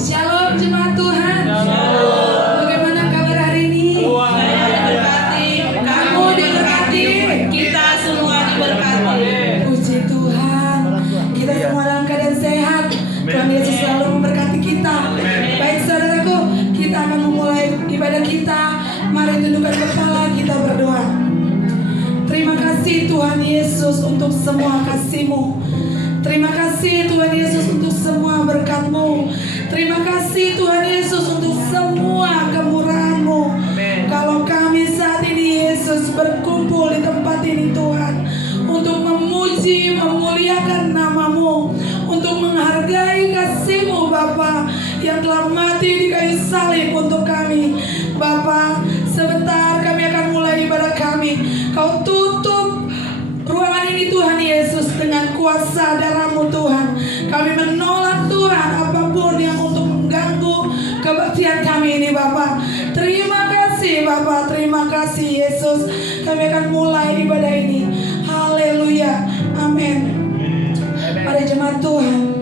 Shalom jemaat Tuhan. Bagaimana kabar hari ini? Kamu diberkati, kita semua diberkati. Puji Tuhan, kita semua dalam keadaan sehat. Tuhan Yesus selalu memberkati kita. Baik saudaraku, kita akan memulai ibadah kita. Mari tundukkan kepala, kita berdoa. Terima kasih Tuhan Yesus untuk semua kasih-Mu. Terima kasih Tuhan Yesus untuk semua berkat-Mu. Terima kasih Tuhan Yesus untuk semua kemurahan-Mu. Kalau kami saat ini Yesus berkumpul di tempat ini Tuhan, untuk memuji, memuliakan nama-Mu, untuk menghargai kasih-Mu Bapa yang telah mati di kayu salib untuk kami. Bapa, sebentar kami akan mulai ibadah kami. Kau tutup ruangan ini Tuhan Yesus dengan kuasa darah-Mu Tuhan. Kami menolak Tuhan apapun yang untuk mengganggu kebaktian kami ini Bapa. Terima kasih Bapa, terima kasih Yesus. Kami akan mulai ibadah ini. Haleluya, amin. Pada jemaat Tuhan,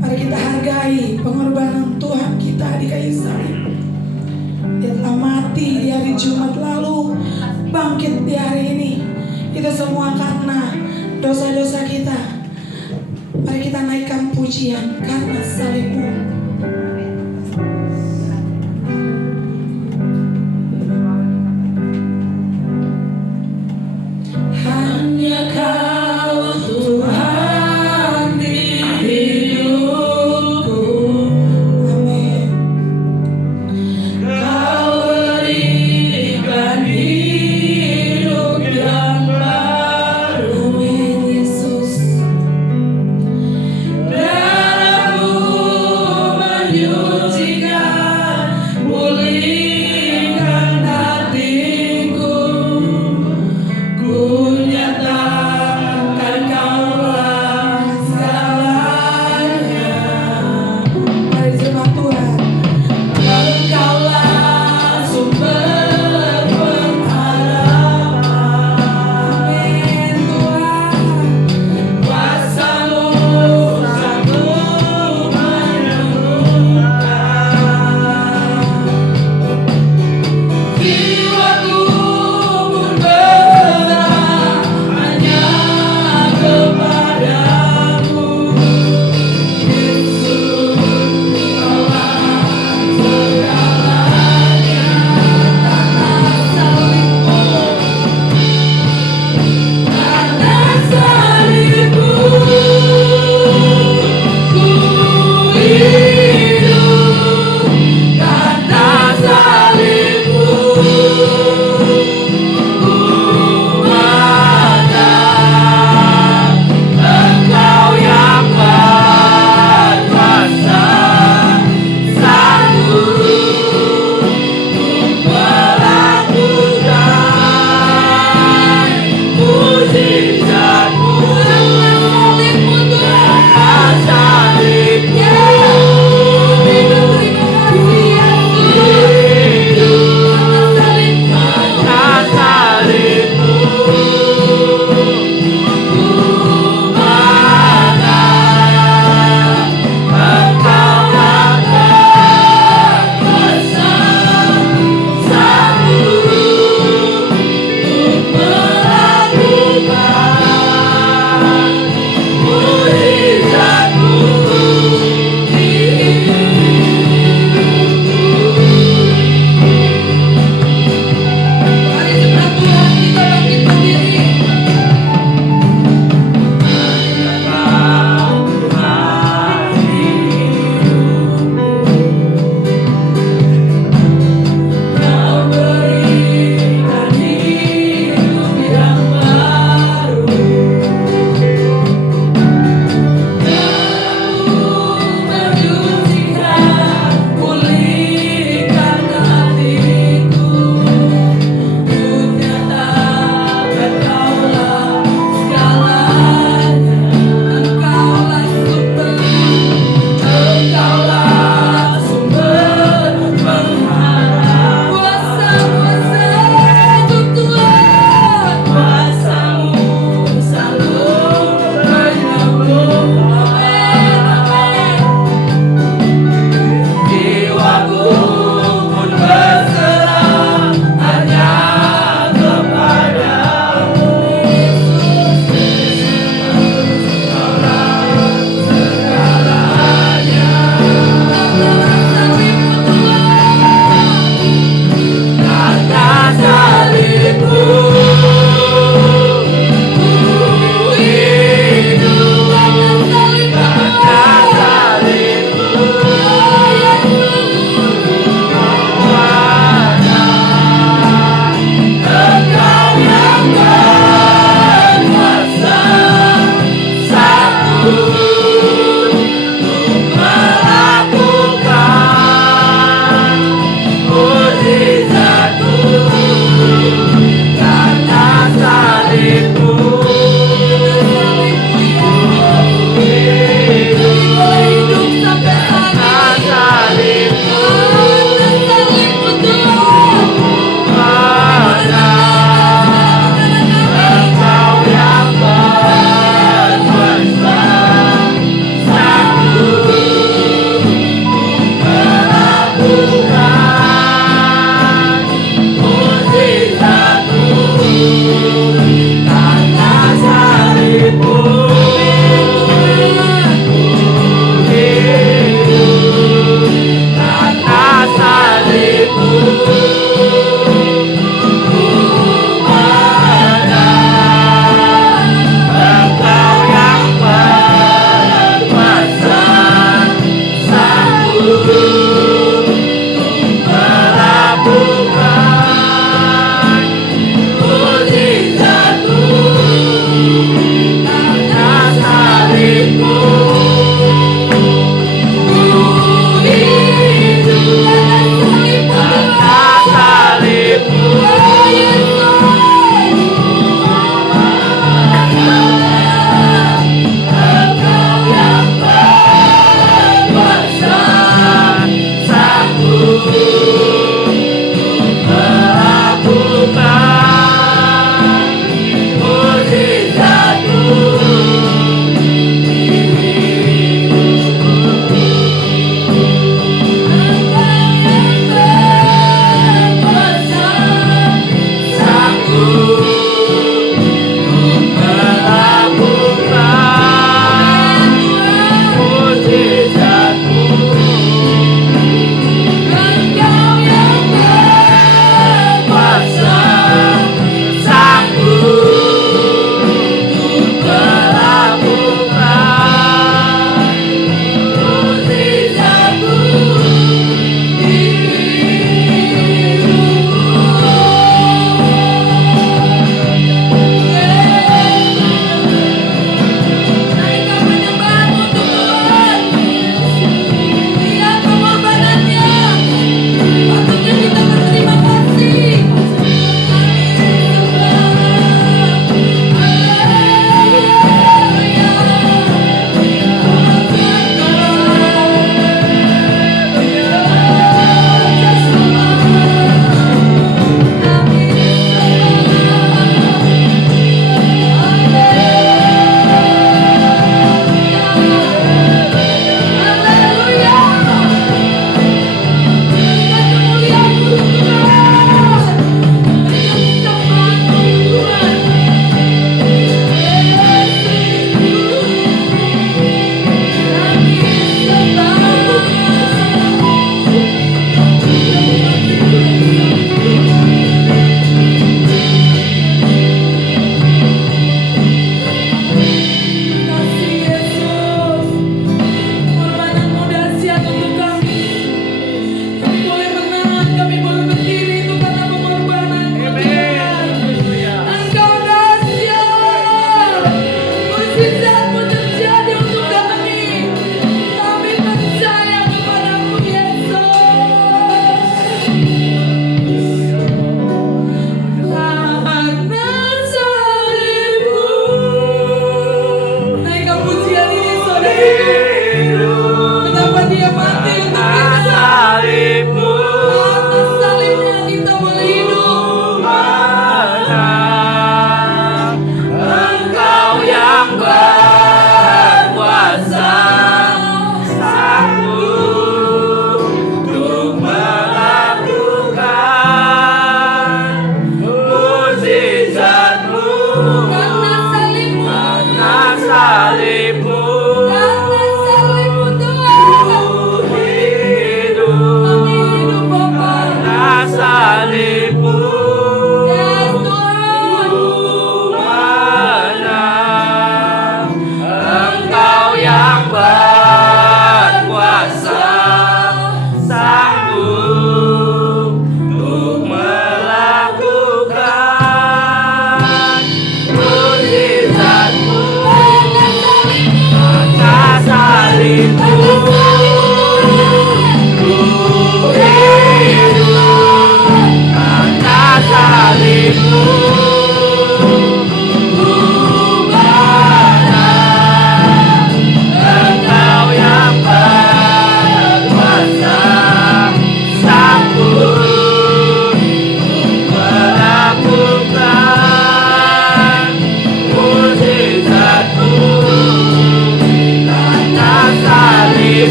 mari kita hargai pengorbanan Tuhan kita di kayu salib. Dia telah mati di hari Jumat lalu, bangkit di hari ini. Itu semua karena dosa-dosa kita. Mari kita naikkan pujian karena salib-Mu. Hanya Kau Tuhan di hidupku. Amin. Kau berikan hidup yang baru. Amin Yesus. Darah-Mu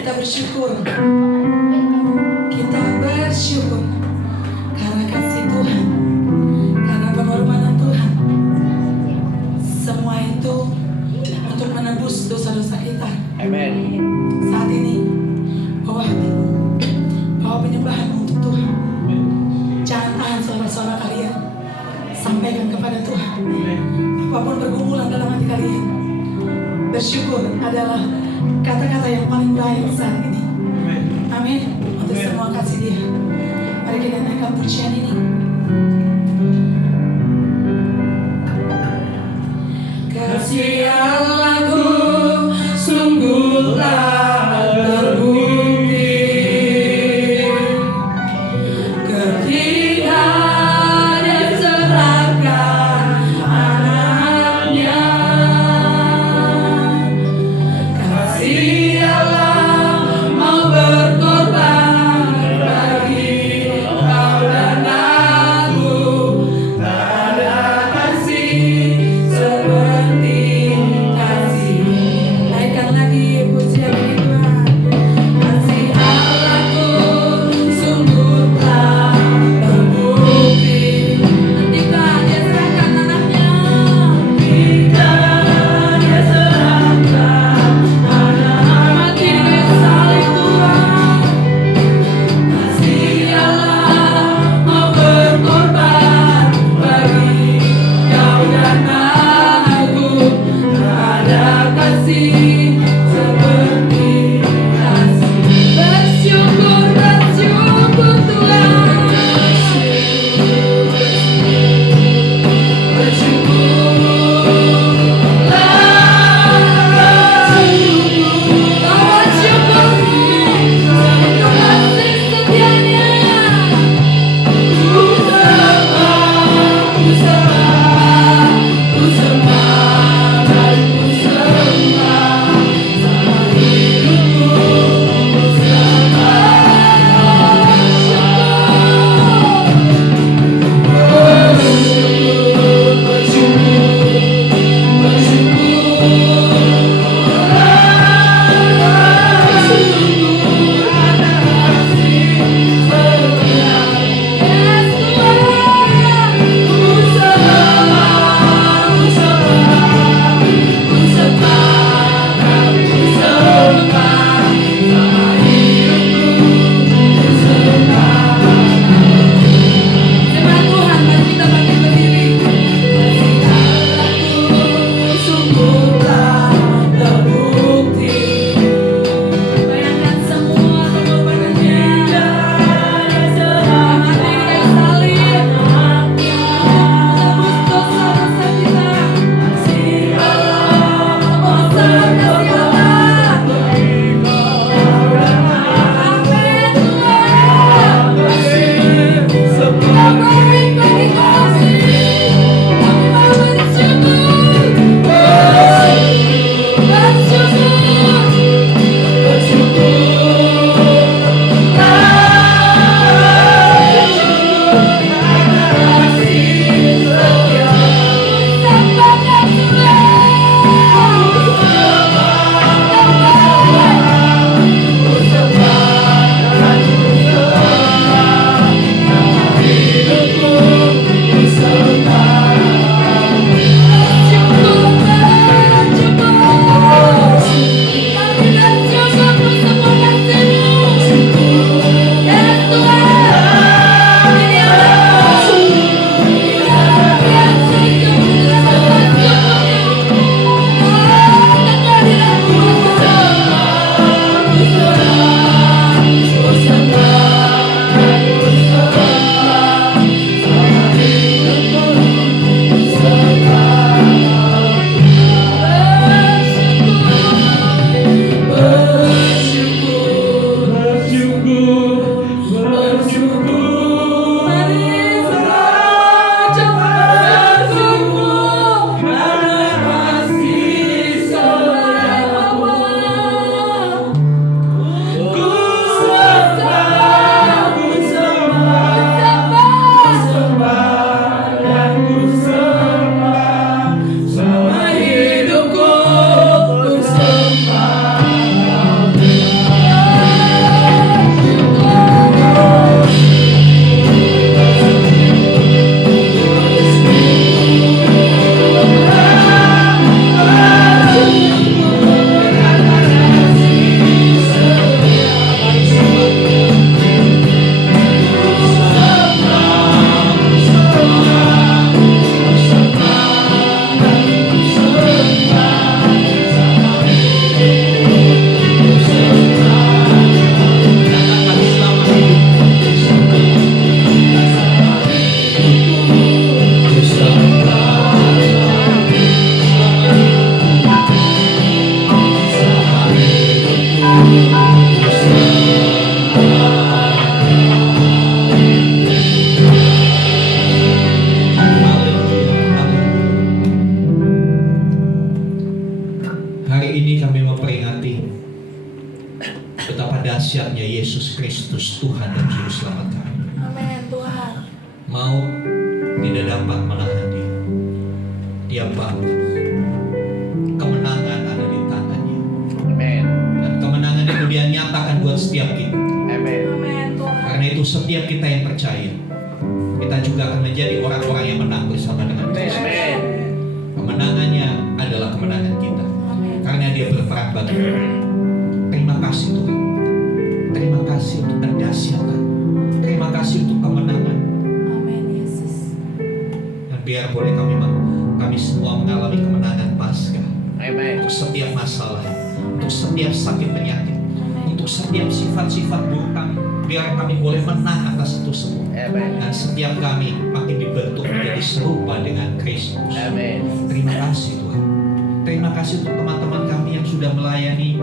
Kita bersyukur. Kita bersyukur karena kasih Tuhan, karena pengorbanan Tuhan. Semua itu untuk menebus dosa-dosa kita. Amen. Saat ini bawa hatimu, bawa penyembahanmu untuk Tuhan. Jangan tahan suara-suara kalian, sampaikan kepada Tuhan. Apapun bergumulan dalam hati kalian, bersyukur adalah kata-kata yang paling baik saat ini. Amin. Untuk semua kasih Dia. Mari kita naikkan pujian ini. Kasih Allahku sungguhlah terbukti ketika Dia serahkan anaknya. Kasih Allah mau berkorban bagi kau dan betapa dahsyatnya Yesus Kristus Tuhan dan Juru Selamat kami. Amin Tuhan. Maut tidak dapat menahan dia. Dia bangkit. Kemenangan ada di tangannya. Amin. Dan kemenangan itu dia nyatakan buat setiap kita. Amin. Amin Tuhan. Karena itu setiap kita yang percaya, kita juga akan menjadi orang-orang yang menang bersama dengan Kristus. Amin. Kemenangannya adalah kemenangan kita. Karena dia berperang bagi kita. Terima kasih Tuhan. Terima kasih untuk kedahsyatan. Terima kasih untuk kemenangan. Amin Yesus. Dan biar boleh kami semua mengalami kemenangan Paskah. Amin. Untuk setiap masalah, untuk setiap sakit penyakit, untuk setiap sifat-sifat buruk kami, biar kami boleh menang atas itu semua. Amin. Dan setiap kami makin dibentuk menjadi serupa dengan Kristus. Amin. Terima kasih Tuhan. Terima kasih untuk teman-teman kami yang sudah melayani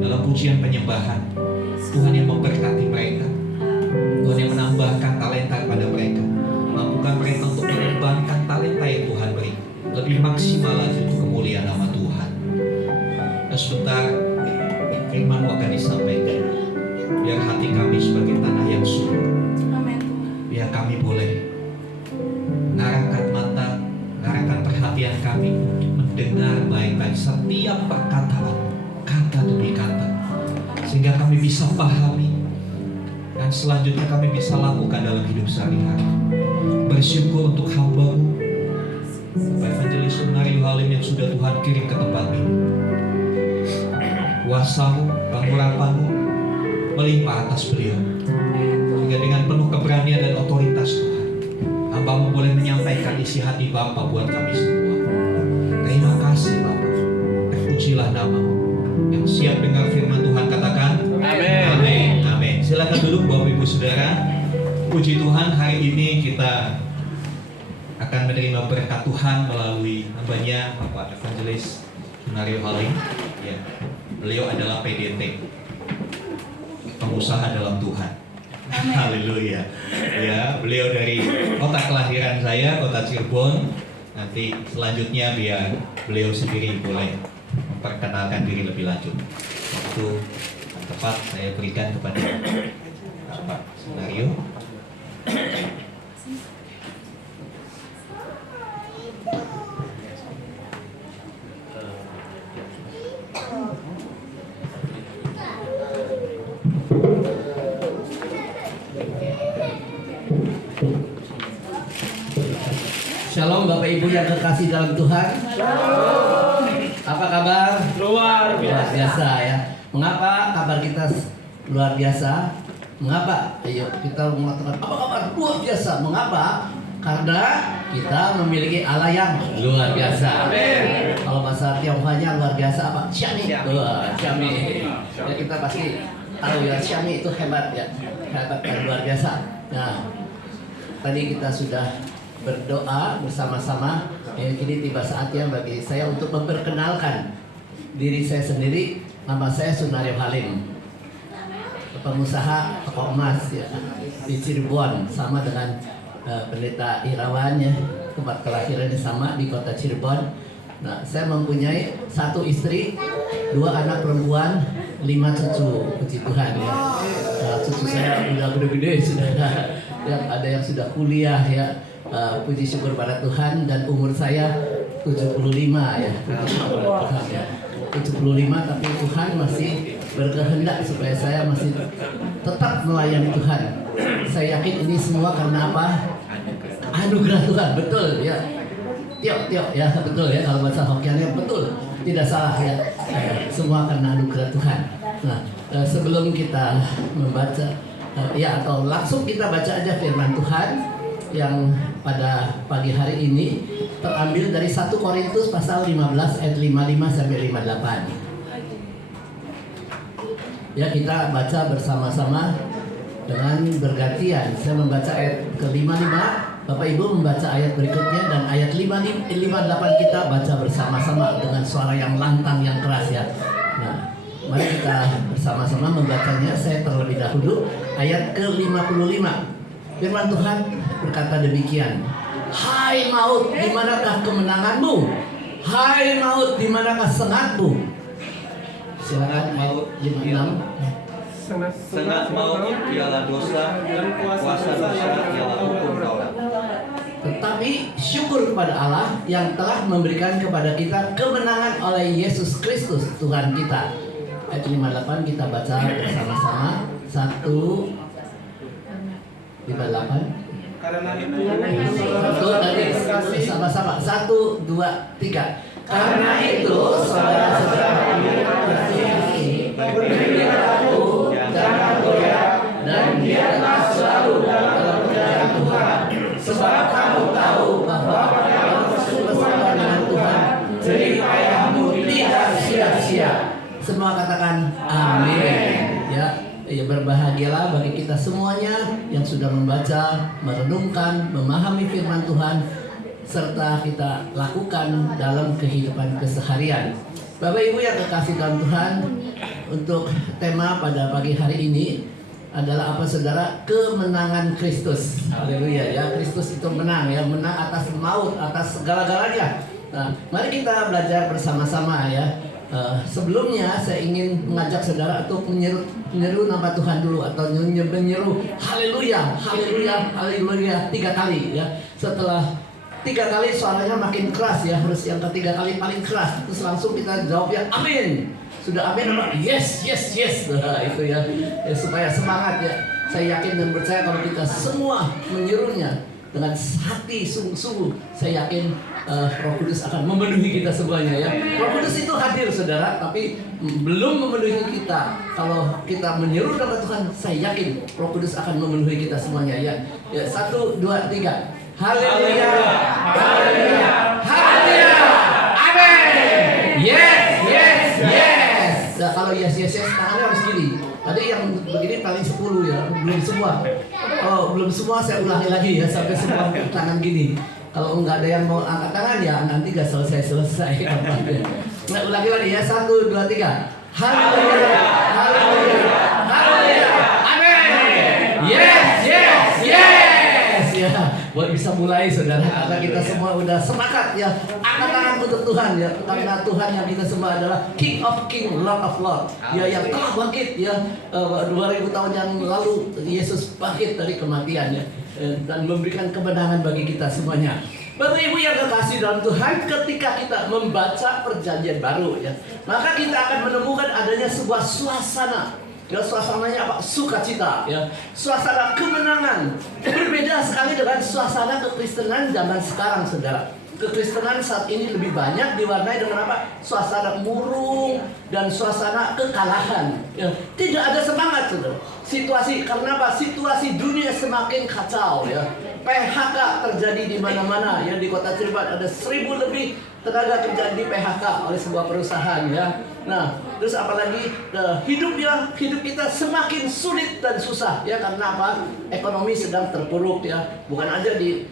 dalam pujian penyembahan. Tuhan yang memberkati mereka, Tuhan yang menambahkan talenta kepada mereka, mampukan mereka untuk mengembangkan talenta yang Tuhan beri lebih maksimal lagi untuk kemuliaan nama Tuhan. Dan sebentar firman-Mu akan disampaikan, biar hati kami sebagai tanah yang subur, Amin Tuhan. biar kami boleh mengarahkan mata, mengarahkan perhatian kami mendengar baik-baik setiap perkataan, kata demi kata, sehingga kami bisa pahami dan selanjutnya kami bisa lakukan dalam hidup sehari-hari. Bersyukur untuk hamba-Mu Bapak Evangelis Sunario Halim yang sudah Tuhan kirim ke tempat ini. Kuasa-Mu, pengurapan-Mu melimpah atas beliau, sehingga dengan penuh keberanian dan otoritas Tuhan, hamba-Mu boleh menyampaikan isi hati Bapa buat kami semua. Terima kasih Bapa. Terpujilah nama-Mu. Yang siap dengar firman Tuhan katakan Amin. Amin. Amin. Silakan duduk Bapak Ibu Saudara. Puji Tuhan, hari ini kita akan menerima berkat Tuhan melalui hambanya Bapak Evangelis Sunario Halim. Ya. Beliau adalah PDT, pengusaha dalam Tuhan. Haleluya. Ya, beliau dari kota kelahiran saya, kota Cirebon. Nanti selanjutnya biar beliau sendiri boleh memperkenalkan diri lebih lanjut. Waktu tepat saya berikan kepada Bapak Sunario. Shalom Bapak Ibu yang kekasih dalam Tuhan. Apa kabar? Luar Luar biasa ya. Mengapa kabar kita luar biasa? Mengapa? Ayo kita mengatakan apa kabar luar biasa? Mengapa? Karena kita memiliki Allah yang luar biasa. Amin. Kalau bahasa Tionghoanya luar biasa apa? Syami. Wah, Syami. Ya kita pasti tahu ya Syami itu hebat ya. Hebat dan luar biasa. Nah, tadi kita sudah berdoa bersama-sama. Kini tiba saatnya bagi saya untuk memperkenalkan diri saya sendiri. Nama saya Sunario Halim, pengusaha toko emas ya, di Cirebon, sama dengan pendeta Irawan ya, tempat kelahirannya sama di kota Cirebon. Nah, saya mempunyai 1 istri, 2 anak perempuan, 5 cucu, puji Tuhan ya. Nah, cucu saya udah gede-gede sudah, yang ada yang sudah kuliah ya. Puji syukur pada Tuhan, dan umur saya 75 ya. Puji syukur pada Tuhan ya. 75, tapi Tuhan masih berkehendak supaya saya masih tetap melayani Tuhan. Saya yakin ini semua karena apa? Anugerah Tuhan, betul ya. Tiok ya, betul ya, kalau bahasa Hokkiannya betul, tidak salah ya. Semua karena anugerah Tuhan. Nah, sebelum kita membaca ya, atau langsung kita baca aja firman Tuhan yang pada pagi hari ini terambil dari 1 Korintus pasal 15 ayat 55 sampai 58. Ya, kita baca bersama-sama dengan bergantian. Saya membaca ayat ke-55, Bapak Ibu membaca ayat berikutnya, dan ayat 58 kita baca bersama-sama dengan suara yang lantang, yang keras ya. Nah, mari kita bersama-sama membacanya. Saya terlebih dahulu ayat ke-55. Firman Tuhan berkata demikian. Hai maut, di manakah kemenanganmu? Hai maut, di manakah sengatmu? Silakan maut 56. Sengat maut ialah dosa, dan kuasa dosa ialah hukum Taurat. Tetapi syukur kepada Allah yang telah memberikan kepada kita kemenangan oleh Yesus Kristus Tuhan kita. Ayat 58 kita baca bersama-sama. 1:58. Karena itu Satu tadi sama-sama. 1, 2, 3. Karena itu saudara-saudara yang kasih, berilah aku jangan goyah dan biarlah selalu dalam percaya Tuhan. Sebab kamu tahu bahwa dalam bersama dengan Tuhan jerih payahmu tidak sia-sia. Semua katakan amin. Ya, berbahagialah bagi kita semuanya yang sudah membaca, merenungkan, memahami firman Tuhan, serta kita lakukan dalam kehidupan keseharian. Bapak Ibu yang kekasih dalam Tuhan, untuk tema pada pagi hari ini adalah apa saudara? Kemenangan Kristus. Haleluya ya, Kristus itu menang ya, menang atas maut, atas segala-galanya. Nah, mari kita belajar bersama-sama ya. Sebelumnya saya ingin mengajak saudara untuk menyeru nama Tuhan dulu, atau menyeru haleluya, haleluya, haleluya 3 kali ya. Setelah 3 kali suaranya makin keras ya, harus yang ketiga kali paling keras, terus langsung kita jawab ya amin. Sudah amin apa? Yes, yes, yes. Nah, itu ya, supaya semangat ya. Saya yakin dan percaya kalau kita semua menyerunya dengan hati sungguh-sungguh, saya yakin Roh Kudus akan memenuhi kita semuanya ya. Roh Kudus itu hadir saudara, tapi belum memenuhi kita. Kalau kita menyeru nama Tuhan, saya yakin Roh Kudus akan memenuhi kita semuanya ya. Ya, 1, 2, 3. Haleluya, haleluya, haleluya, amin. Yes, yes, yes. Nah, kalau yes, yes, yes, tangannya harus gini. Tadi yang begini paling 10 ya, belum semua. Kalau belum semua saya ulangi lagi ya, sampai semua tangan gini. Kalau nggak ada yang mau angkat tangan ya nanti nggak selesai. Nah, ulangi lagi ya, 1, 2, 3. Haleluya, haleluya, haleluya, amin. Yes, yes, yes. Ya, buat bisa mulai saudara, karena kita semua udah semangat ya, angkat tangan untuk Tuhan ya, karena Tuhan yang kita sembah adalah King of King, Lord of Lord ya, yang telah bangkit ya, 2000 tahun yang lalu Yesus bangkit dari kematian ya, dan memberikan kemenangan bagi kita semuanya. Bapak Ibu yang kekasih dalam Tuhan, ketika kita membaca perjanjian baru ya, maka kita akan menemukan adanya sebuah suasana. Ya, suasananya apa? Sukacita ya, suasana kemenangan. Berbeda sekali dengan suasana kekristenan zaman sekarang saudara. Kekristenan saat ini lebih banyak diwarnai dengan apa? Suasana murung dan suasana kekalahan ya. Tidak ada semangat saudara. Situasi, karena apa? Situasi dunia semakin kacau ya. PHK terjadi di mana-mana ya. Di kota Cirebon ada 1000 lebih tenaga kerja di PHK oleh sebuah perusahaan ya. Nah, terus apalagi hidup kita semakin sulit dan susah ya, karena apa? Ekonomi sedang terpuruk ya. Bukan aja di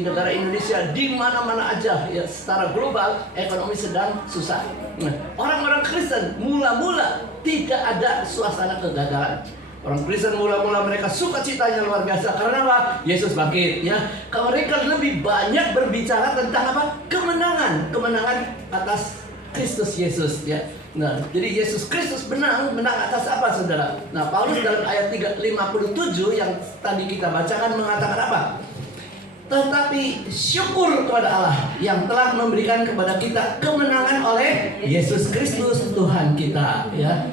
negara Indonesia, di mana-mana aja ya, secara global ekonomi sedang susah. Nah, orang-orang Kristen mula-mula tidak ada suasana kegagalan. Orang Kristen mula-mula mereka sukacitanya luar biasa karena apa? Yesus bangkit ya. Mereka lebih banyak berbicara tentang apa? Kemenangan atas Kristus Yesus ya. Nah, jadi Yesus Kristus menang atas apa saudara? Nah, Paulus dalam ayat 57 yang tadi kita bacakan mengatakan apa? Tetapi syukur kepada Allah yang telah memberikan kepada kita kemenangan oleh Yesus Kristus Tuhan kita ya.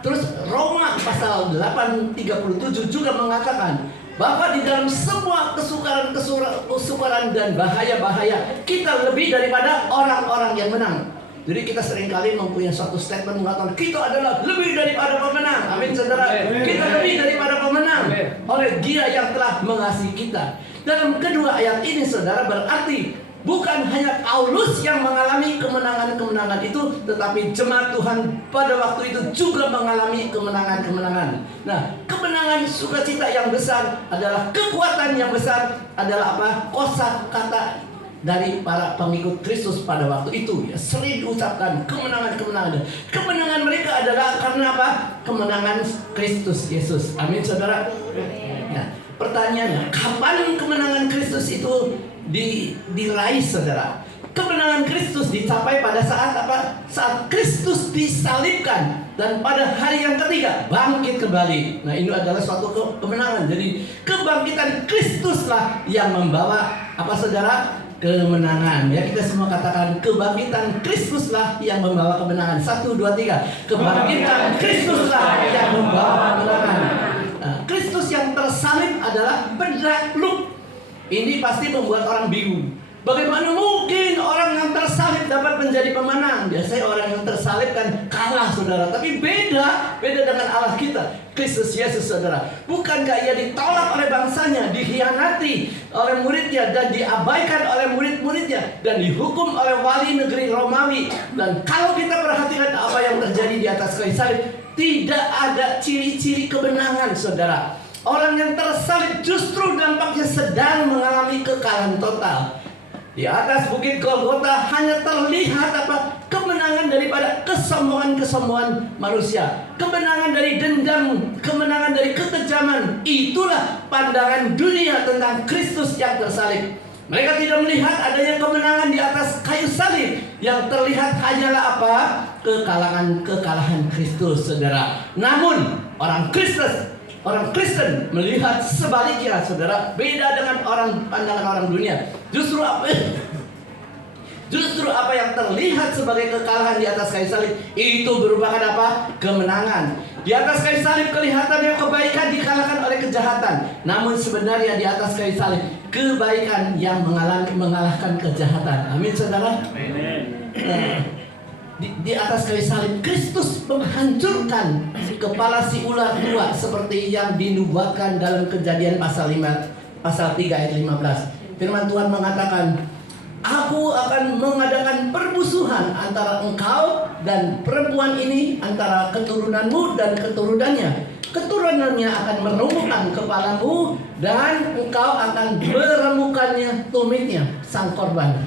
Terus Roma pasal 8:37 juga mengatakan bahwa di dalam semua kesukaran dan bahaya-bahaya kita lebih daripada orang-orang yang menang. Jadi kita seringkali mempunyai suatu statement mengatakan kita adalah lebih daripada pemenang. Amin saudara. Kita lebih daripada pemenang oleh Dia yang telah mengasihi kita. Dalam kedua ayat ini saudara, berarti bukan hanya Paulus yang mengalami kemenangan-kemenangan itu, tetapi jemaat Tuhan pada waktu itu juga mengalami kemenangan-kemenangan. Nah, kemenangan sukacita yang besar adalah kekuatan yang besar adalah apa? Kosakata dari para pengikut Kristus pada waktu itu ya, sering diucapkan kemenangan-kemenangan. Kemenangan mereka adalah karena apa? Kemenangan Kristus Yesus. Amin saudara. Nah, pertanyaannya, kapan kemenangan Kristus itu diraih saudara? Kemenangan Kristus dicapai pada saat apa? Saat Kristus disalibkan dan pada hari yang ketiga bangkit kembali. Nah, ini adalah suatu kemenangan. Jadi kebangkitan Kristuslah yang membawa apa saudara? Kemenangan. Ya, kita semua katakan kebangkitan Kristuslah yang membawa kemenangan. 1, 2, 3. Kebangkitan Kristuslah yang membawa kemenangan. Nah, Kristus yang tersalib adalah penakluk. Ini pasti membuat orang bingung. Bagaimana mungkin orang yang tersalib dapat menjadi pemenang? Biasanya orang yang tersalib kan kalah, saudara. Tapi beda dengan Allah kita, Kristus Yesus, saudara. Bukankah ia ditolak oleh bangsanya, dikhianati oleh muridnya, dan diabaikan oleh murid-muridnya, dan dihukum oleh wali negeri Romawi? Dan kalau kita perhatikan apa yang terjadi di atas kayu salib, tidak ada ciri-ciri kemenangan, saudara. Orang yang tersalib justru nampaknya sedang mengalami kekalahan total. Di atas bukit Golgota hanya terlihat apa? Kemenangan daripada kesombongan manusia, kemenangan dari dendam, kemenangan dari kekejaman. Itulah pandangan dunia tentang Kristus yang tersalib. Mereka tidak melihat adanya kemenangan di atas kayu salib. Yang terlihat hanyalah apa? Kekalahan Kristus, saudara. Namun orang Kristen melihat sebaliknya, saudara. Beda dengan pandangan orang dunia. Justru apa yang terlihat sebagai kekalahan di atas kayu salib itu merupakan apa? Kemenangan. Di atas kayu salib kelihatannya kebaikan dikalahkan oleh kejahatan. Namun sebenarnya di atas kayu salib kebaikan yang mengalahkan kejahatan. Amin, saudara. Di atas kayu salib Kristus menghancurkan kepala si ular tua seperti yang dinubuatkan dalam Kejadian pasal 3 ayat 15. Firman Tuhan mengatakan, Aku akan mengadakan permusuhan antara engkau dan perempuan ini, antara keturunanmu dan keturunannya. Keturunannya akan meremukkan kepalamu dan engkau akan meremukkannya tumitnya, sang korban.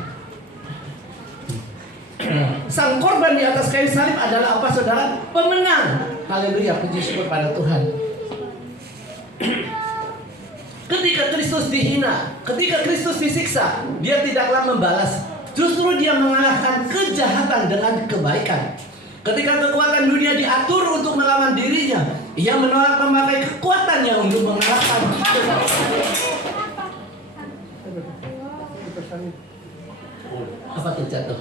Sang korban di atas kayu salib adalah apa, saudara? Pemenang. Haleluya, puji syukur pada Tuhan. Ketika Kristus dihina, ketika Kristus disiksa, dia tidaklah membalas. Justru dia mengalahkan kejahatan dengan kebaikan. Ketika kekuatan dunia diatur untuk melawan dirinya, ia menolak memakai kekuatannya untuk mengalahkan apa tuh jatuh?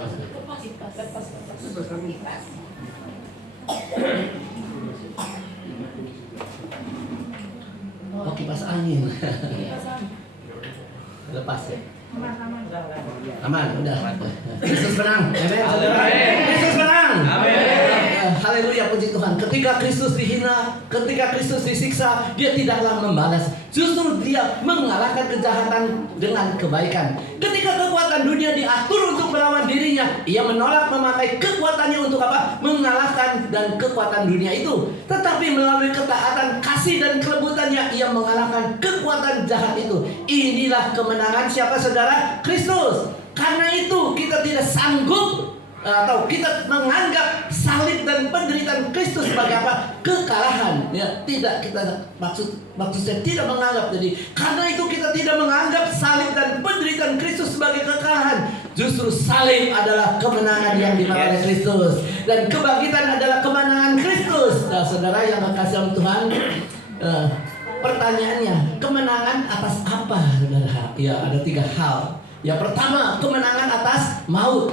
Oh, kipas angin. Lepas ya. Aman, udah. Kristus menang. Amin. Kristus menang. Amin. Haleluya, puji Tuhan. Ketika Kristus dihina, ketika Kristus disiksa, dia tidaklah membalas. Justru dia mengalahkan kejahatan dengan kebaikan. Ketika kekuatan dunia diatur untuk melawan dirinya, ia menolak memakai kekuatannya untuk apa? Mengalahkan dan kekuatan dunia itu. Tetapi melalui ketaatan, kasih dan kelembutannya, ia mengalahkan kekuatan jahat itu. Inilah kemenangan siapa, saudara? Kristus. Karena itu kita tidak sanggup atau kita menganggap salib dan penderitaan Kristus sebagai apa? Kekalahan. Ya, tidak, kita maksudnya tidak menganggap. Jadi karena itu kita tidak menganggap salib dan penderitaan Kristus sebagai kekalahan. Justru salib adalah kemenangan yang dimiliki oleh Kristus, dan kebangkitan adalah kemenangan Kristus. Nah, saudara yang dikasihi Tuhan, pertanyaannya, kemenangan atas apa, saudara? Ya, ada 3 hal. Yang pertama, kemenangan atas maut.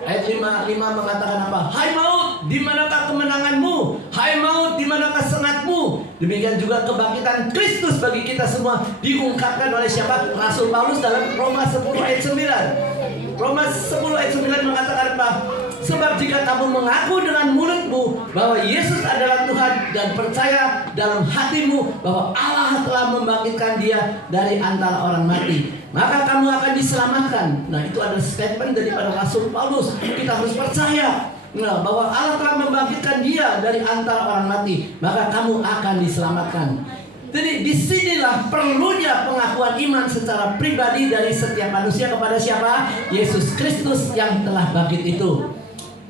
Ayat 5 mengatakan apa? Hai maut, di manakah kemenanganmu? Hai maut, di manakah sengatmu? Demikian juga kebangkitan Kristus bagi kita semua diungkapkan oleh siapa? Rasul Paulus dalam Roma 10 ayat 9. Roma 10 ayat 9 mengatakan apa? Sebab jika kamu mengaku dengan mulutmu bahwa Yesus adalah Tuhan dan percaya dalam hatimu bahwa Allah telah membangkitkan dia dari antara orang mati, maka kamu akan diselamatkan. Nah, itu ada statement daripada Rasul Paulus. Kita harus percaya bahwa Allah telah membangkitkan dia dari antara orang mati, maka kamu akan diselamatkan. Jadi disinilah perlunya pengakuan iman secara pribadi dari setiap manusia kepada siapa? Yesus Kristus yang telah bangkit itu.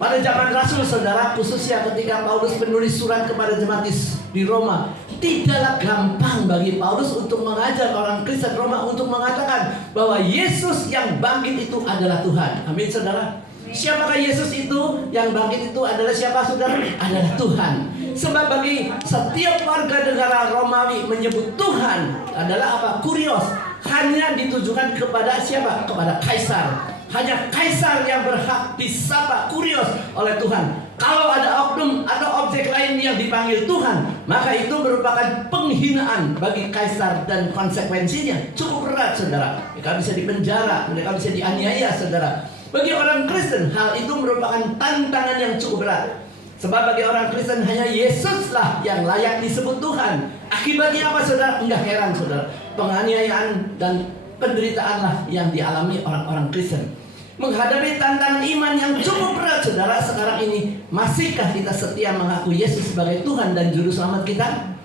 Pada zaman Rasul, saudara, khususnya ketika Paulus menulis surat kepada jemaat di Roma, tidaklah gampang bagi Paulus untuk mengajar orang Kristen Roma untuk mengatakan bahwa Yesus yang bangkit itu adalah Tuhan. Amin, saudara. Siapakah Yesus itu? Yang bangkit itu adalah siapa, saudara? Adalah Tuhan. Sebab bagi setiap warga negara Romawi menyebut Tuhan adalah apa? Kurios. Hanya ditujukan kepada siapa? Kepada Kaisar. Hanya Kaisar yang berhak disapa kurios oleh Tuhan. Kalau ada oknum atau objek lain yang dipanggil Tuhan, maka itu merupakan penghinaan bagi Kaisar dan konsekuensinya cukup berat, saudara. Mereka bisa dipenjara, mereka bisa dianiaya, saudara. Bagi orang Kristen, hal itu merupakan tantangan yang cukup berat. Sebab bagi orang Kristen hanya Yesuslah yang layak disebut Tuhan. Akibatnya apa, saudara? Enggak heran, saudara. Penganiayaan dan penderitaanlah yang dialami orang-orang Kristen. Menghadapi tantangan iman yang cukup berat, saudara, sekarang ini, masihkah kita setia mengaku Yesus sebagai Tuhan dan Juru Selamat kita?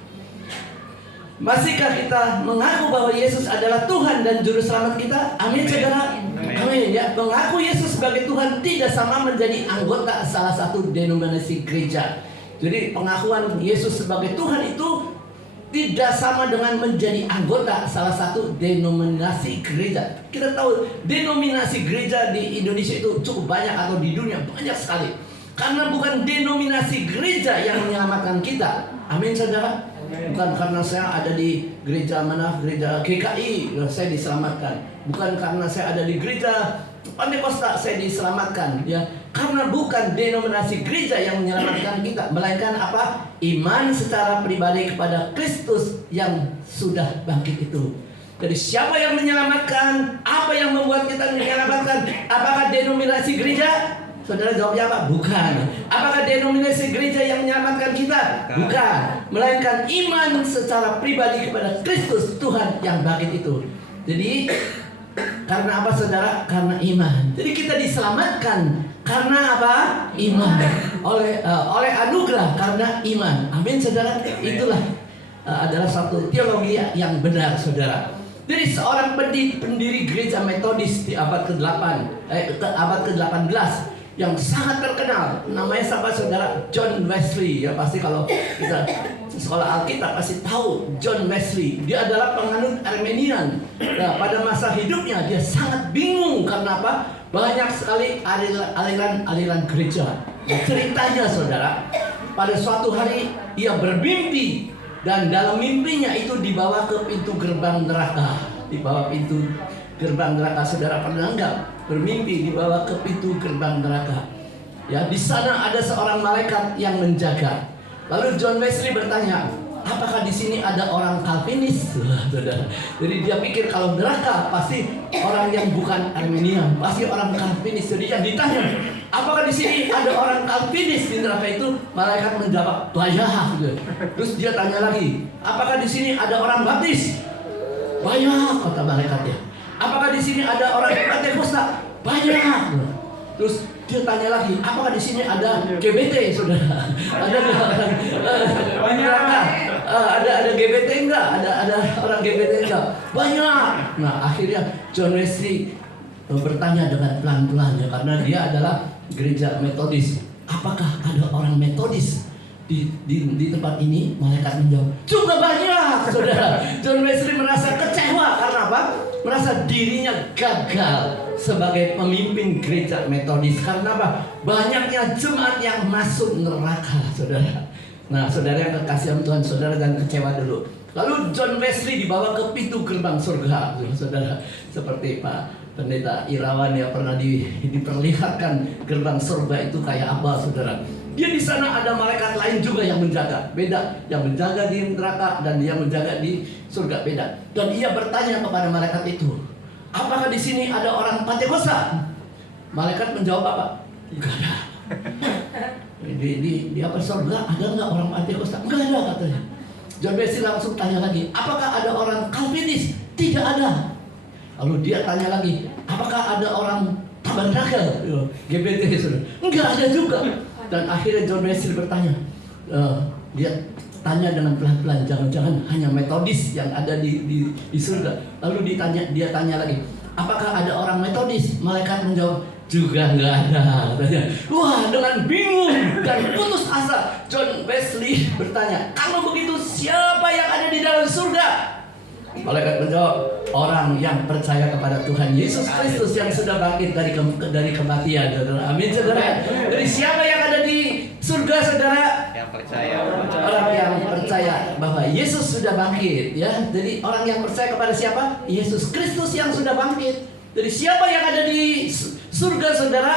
Masihkah kita mengaku bahwa Yesus adalah Tuhan dan Juru Selamat kita? Amin, saudara. Amin. Ya, mengaku Yesus sebagai Tuhan tidak sama menjadi anggota salah satu denominasi gereja. Jadi pengakuan Yesus sebagai Tuhan itu tidak sama dengan menjadi anggota salah satu denominasi gereja. Kita tahu denominasi gereja di Indonesia itu cukup banyak, atau di dunia banyak sekali. Karena bukan denominasi gereja yang menyelamatkan kita. Amin, saudara. Bukan karena saya ada di gereja mana, gereja GKI saya diselamatkan. Bukan karena saya ada di gereja Pantekosta saya diselamatkan, ya. Karena bukan denominasi gereja yang menyelamatkan kita, melainkan apa? Iman secara pribadi kepada Kristus yang sudah bangkit itu. Jadi siapa yang menyelamatkan? Apa yang membuat kita menyelamatkan? Apakah denominasi gereja? Saudara jawabnya apa? Bukan. Apakah denominasi gereja yang menyelamatkan kita? Bukan. Melainkan iman secara pribadi kepada Kristus Tuhan yang bangkit itu. Jadi karena apa, saudara? Karena iman. Jadi kita diselamatkan karena apa? Iman. Oleh anugerah karena iman. Amin, saudara. Itulah adalah satu teologi yang benar, saudara. Jadi seorang pendiri gereja Metodis di abad abad ke-18 yang sangat terkenal, namanya siapa, saudara? John Wesley. Ya, pasti kalau kita sekolah Alkitab pasti tahu John Wesley. Dia adalah penganut Armenian. Nah, pada masa hidupnya dia sangat bingung karena apa? Banyak sekali aliran gereja. Nah, ceritanya, saudara, pada suatu hari ia bermimpi, dan dalam mimpinya itu dibawa ke pintu gerbang neraka. Dibawa pintu gerbang neraka, saudara pernah enggak? Bermimpi dibawa ke pintu gerbang neraka. Ya, di sana ada seorang malaikat yang menjaga. Lalu John Wesley bertanya, apakah di sini ada orang Calvinis? Saudara. Jadi dia pikir kalau neraka pasti orang yang bukan Armenian, pasti orang Calvinis. Jadi yang ditanya, apakah di sini ada orang Calvinis di neraka itu? Malaikat menjawab, banyak. Terus dia tanya lagi, apakah di sini ada orang Baptis? Banyak, kata malaikatnya. Apakah di sini ada orang Pantekosta? Banyak. Terus dia tanya lagi, apakah di sini ada GBT, saudara? Ada banyak. Ada GBT enggak? Ada orang GBT enggak? Banyak. Nah, akhirnya John Wesley bertanya dengan pelan-pelan, ya, karena dia adalah gereja Metodis. Apakah ada orang Metodis di tempat ini? Malaikat menjawab, juga banyak, saudara. John Wesley merasa kecewa karena apa? Merasa dirinya gagal sebagai pemimpin gereja Metodis. Karena apa? Banyaknya jemaat yang masuk neraka, saudara. Nah, saudara yang kekasihan Tuhan, saudara jangan kecewa dulu. Lalu John Wesley dibawa ke pintu gerbang surga, saudara. Seperti Pak Pendeta Irawan yang pernah diperlihatkan gerbang surga itu kayak apa, saudara. Dia di sana ada malaikat lain juga yang menjaga, beda. Yang menjaga di neraka dan yang menjaga di surga beda. Dan ia bertanya kepada malaikat itu, apakah di sini ada orang Pantekosta? Malaikat menjawab apa? Enggak ada. Di apa surga ada nggak orang Pantekosta? Enggak ada, katanya. John Wesley langsung tanya lagi, apakah ada orang Calvinis? Tidak ada. Lalu dia tanya lagi, apakah ada orang Tabernakel? GBT, saudara? Enggak ada juga. Dan akhirnya John Wesley bertanya, dia tanya dengan pelan-pelan, jangan-jangan hanya Metodis yang ada di surga. Lalu dia tanya lagi, apakah ada orang Metodis? Malaikat menjawab, juga nggak ada, katanya. Wah, dengan bingung dan putus asa, John Wesley bertanya, kalau begitu siapa yang ada di dalam surga? Malaikat menjawab, orang yang percaya kepada Tuhan Yesus Kristus yang sudah bangkit dari kematian. Amin, saudara. Jadi siapa yang ada di surga, saudara? Yang percaya. Orang yang percaya bahwa Yesus sudah bangkit, ya. Jadi orang yang percaya kepada siapa? Yesus Kristus yang sudah bangkit. Jadi siapa yang ada di surga, saudara?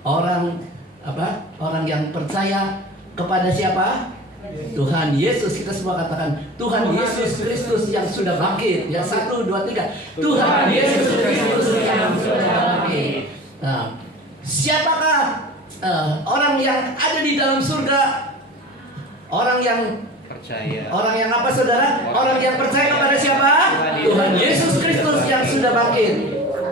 Orang yang percaya kepada siapa? Tuhan Yesus. Kita semua katakan Tuhan Yesus Kristus yang sudah bangkit. Ya, 1, 2, 3. Tuhan Yesus Kristus yang sudah bangkit. Nah, siapakah orang yang ada di dalam surga? Orang yang Percaya. Orang yang apa, saudara? Orang yang percaya kepada siapa? Tuhan Yesus Kristus yang sudah bangkit.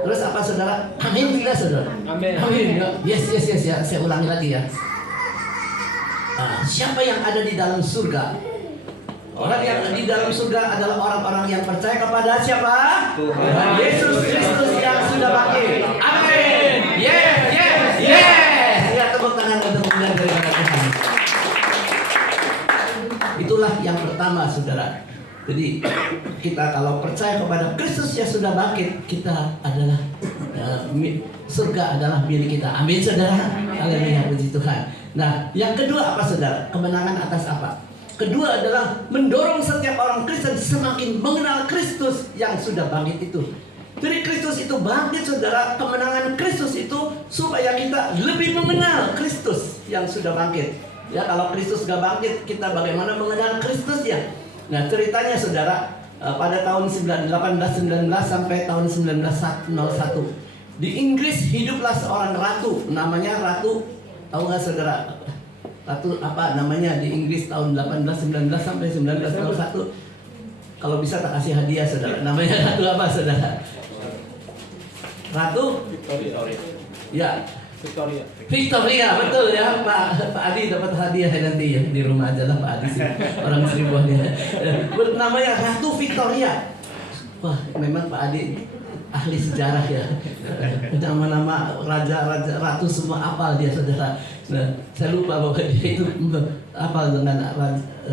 Terus apa, saudara? Amin tidak, saudara? Amin. Amin. Yes ya. Saya ulangi lagi ya. Siapa yang ada di dalam surga? Orang yang di dalam surga adalah orang-orang yang percaya kepada siapa? Tuhan Yesus Kristus yang sudah bangkit. Amin. Yes. Ya, tepuk tangan untuk kemuliaan dari Tuhan. Itulah yang pertama, saudara. Jadi kita kalau percaya kepada Kristus yang sudah bangkit, kita adalah surga adalah milik kita. Amin, saudara. Haleluya, puji Tuhan. Nah, yang kedua apa, saudara? Kemenangan atas apa? Kedua adalah mendorong setiap orang Kristen semakin mengenal Kristus yang sudah bangkit itu. Jadi Kristus itu bangkit, saudara. Kemenangan Kristus itu supaya kita lebih mengenal Kristus yang sudah bangkit. Ya, kalau Kristus gak bangkit, kita bagaimana mengenal Kristus ya? Nah, ceritanya, saudara, pada tahun 1819 sampai tahun 1901 di Inggris hiduplah seorang ratu, namanya Ratu, tahu nggak, saudara? Ratu apa namanya di Inggris tahun 1819 sampai 1901? Kalau bisa tak kasih hadiah, saudara. Namanya Ratu apa, saudara? Ratu Victoria. ya, Victoria, betul ya, Pak Adi dapat hadiah nanti ya, di rumah aja lah Pak Adi sih, orang Seribuan ya. Namanya Ratu Victoria. Wah, memang Pak Adi ahli sejarah ya. Nama-nama raja-raja, ratu semua hafal dia, saudara. Nah, saya lupa bahwa dia itu hafal dengan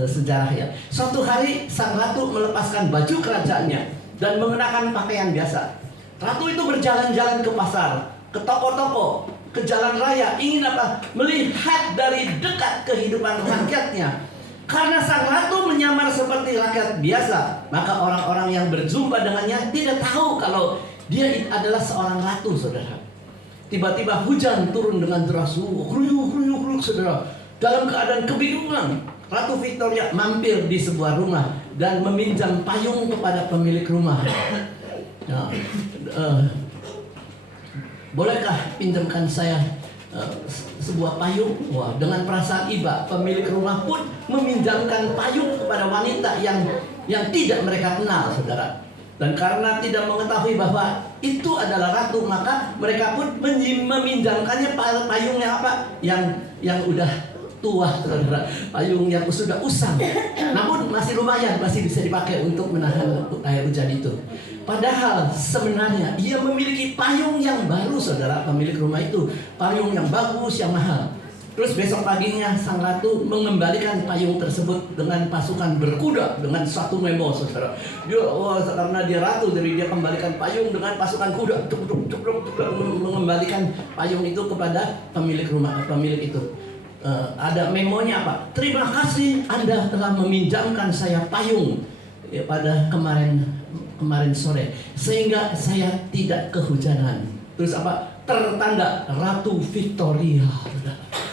sejarah ya. Suatu hari sang ratu melepaskan baju kerajaannya dan mengenakan pakaian biasa. Ratu itu berjalan-jalan ke pasar, ke toko-toko, ke jalan raya, ingin apa? Melihat dari dekat kehidupan rakyatnya. Karena sang ratu menyamar seperti rakyat biasa, maka orang-orang yang berjumpa dengannya tidak tahu kalau dia adalah seorang ratu, saudara. Tiba-tiba hujan turun dengan deras, kruyuk, saudara. Dalam keadaan kebingungan, Ratu Victoria mampir di sebuah rumah dan meminjam payung kepada pemilik rumah. Nah, bolehkah pinjamkan saya sebuah payung? Wah, dengan perasaan iba, pemilik rumah pun meminjamkan payung kepada wanita yang tidak mereka kenal, saudara. Dan karena tidak mengetahui bahwa itu adalah ratu, maka mereka pun meminjamkannya payungnya apa? Yang udah tua, saudara. Payung yang sudah usang, namun masih lumayan, masih bisa dipakai untuk menahan air hujan itu. Padahal sebenarnya ia memiliki payung yang baru, saudara, pemilik rumah itu. Payung yang bagus, yang mahal. Terus besok paginya sang ratu mengembalikan payung tersebut dengan pasukan berkuda, dengan satu memo, saudara. Karena dia ratu, jadi dia kembalikan payung dengan pasukan kuda, mengembalikan payung itu kepada pemilik rumah, pemilik itu. Ada memonya apa? Terima kasih Anda telah meminjamkan saya payung ya, pada kemarin sore, sehingga saya tidak kehujanan. Terus apa? Tertanda Ratu Victoria.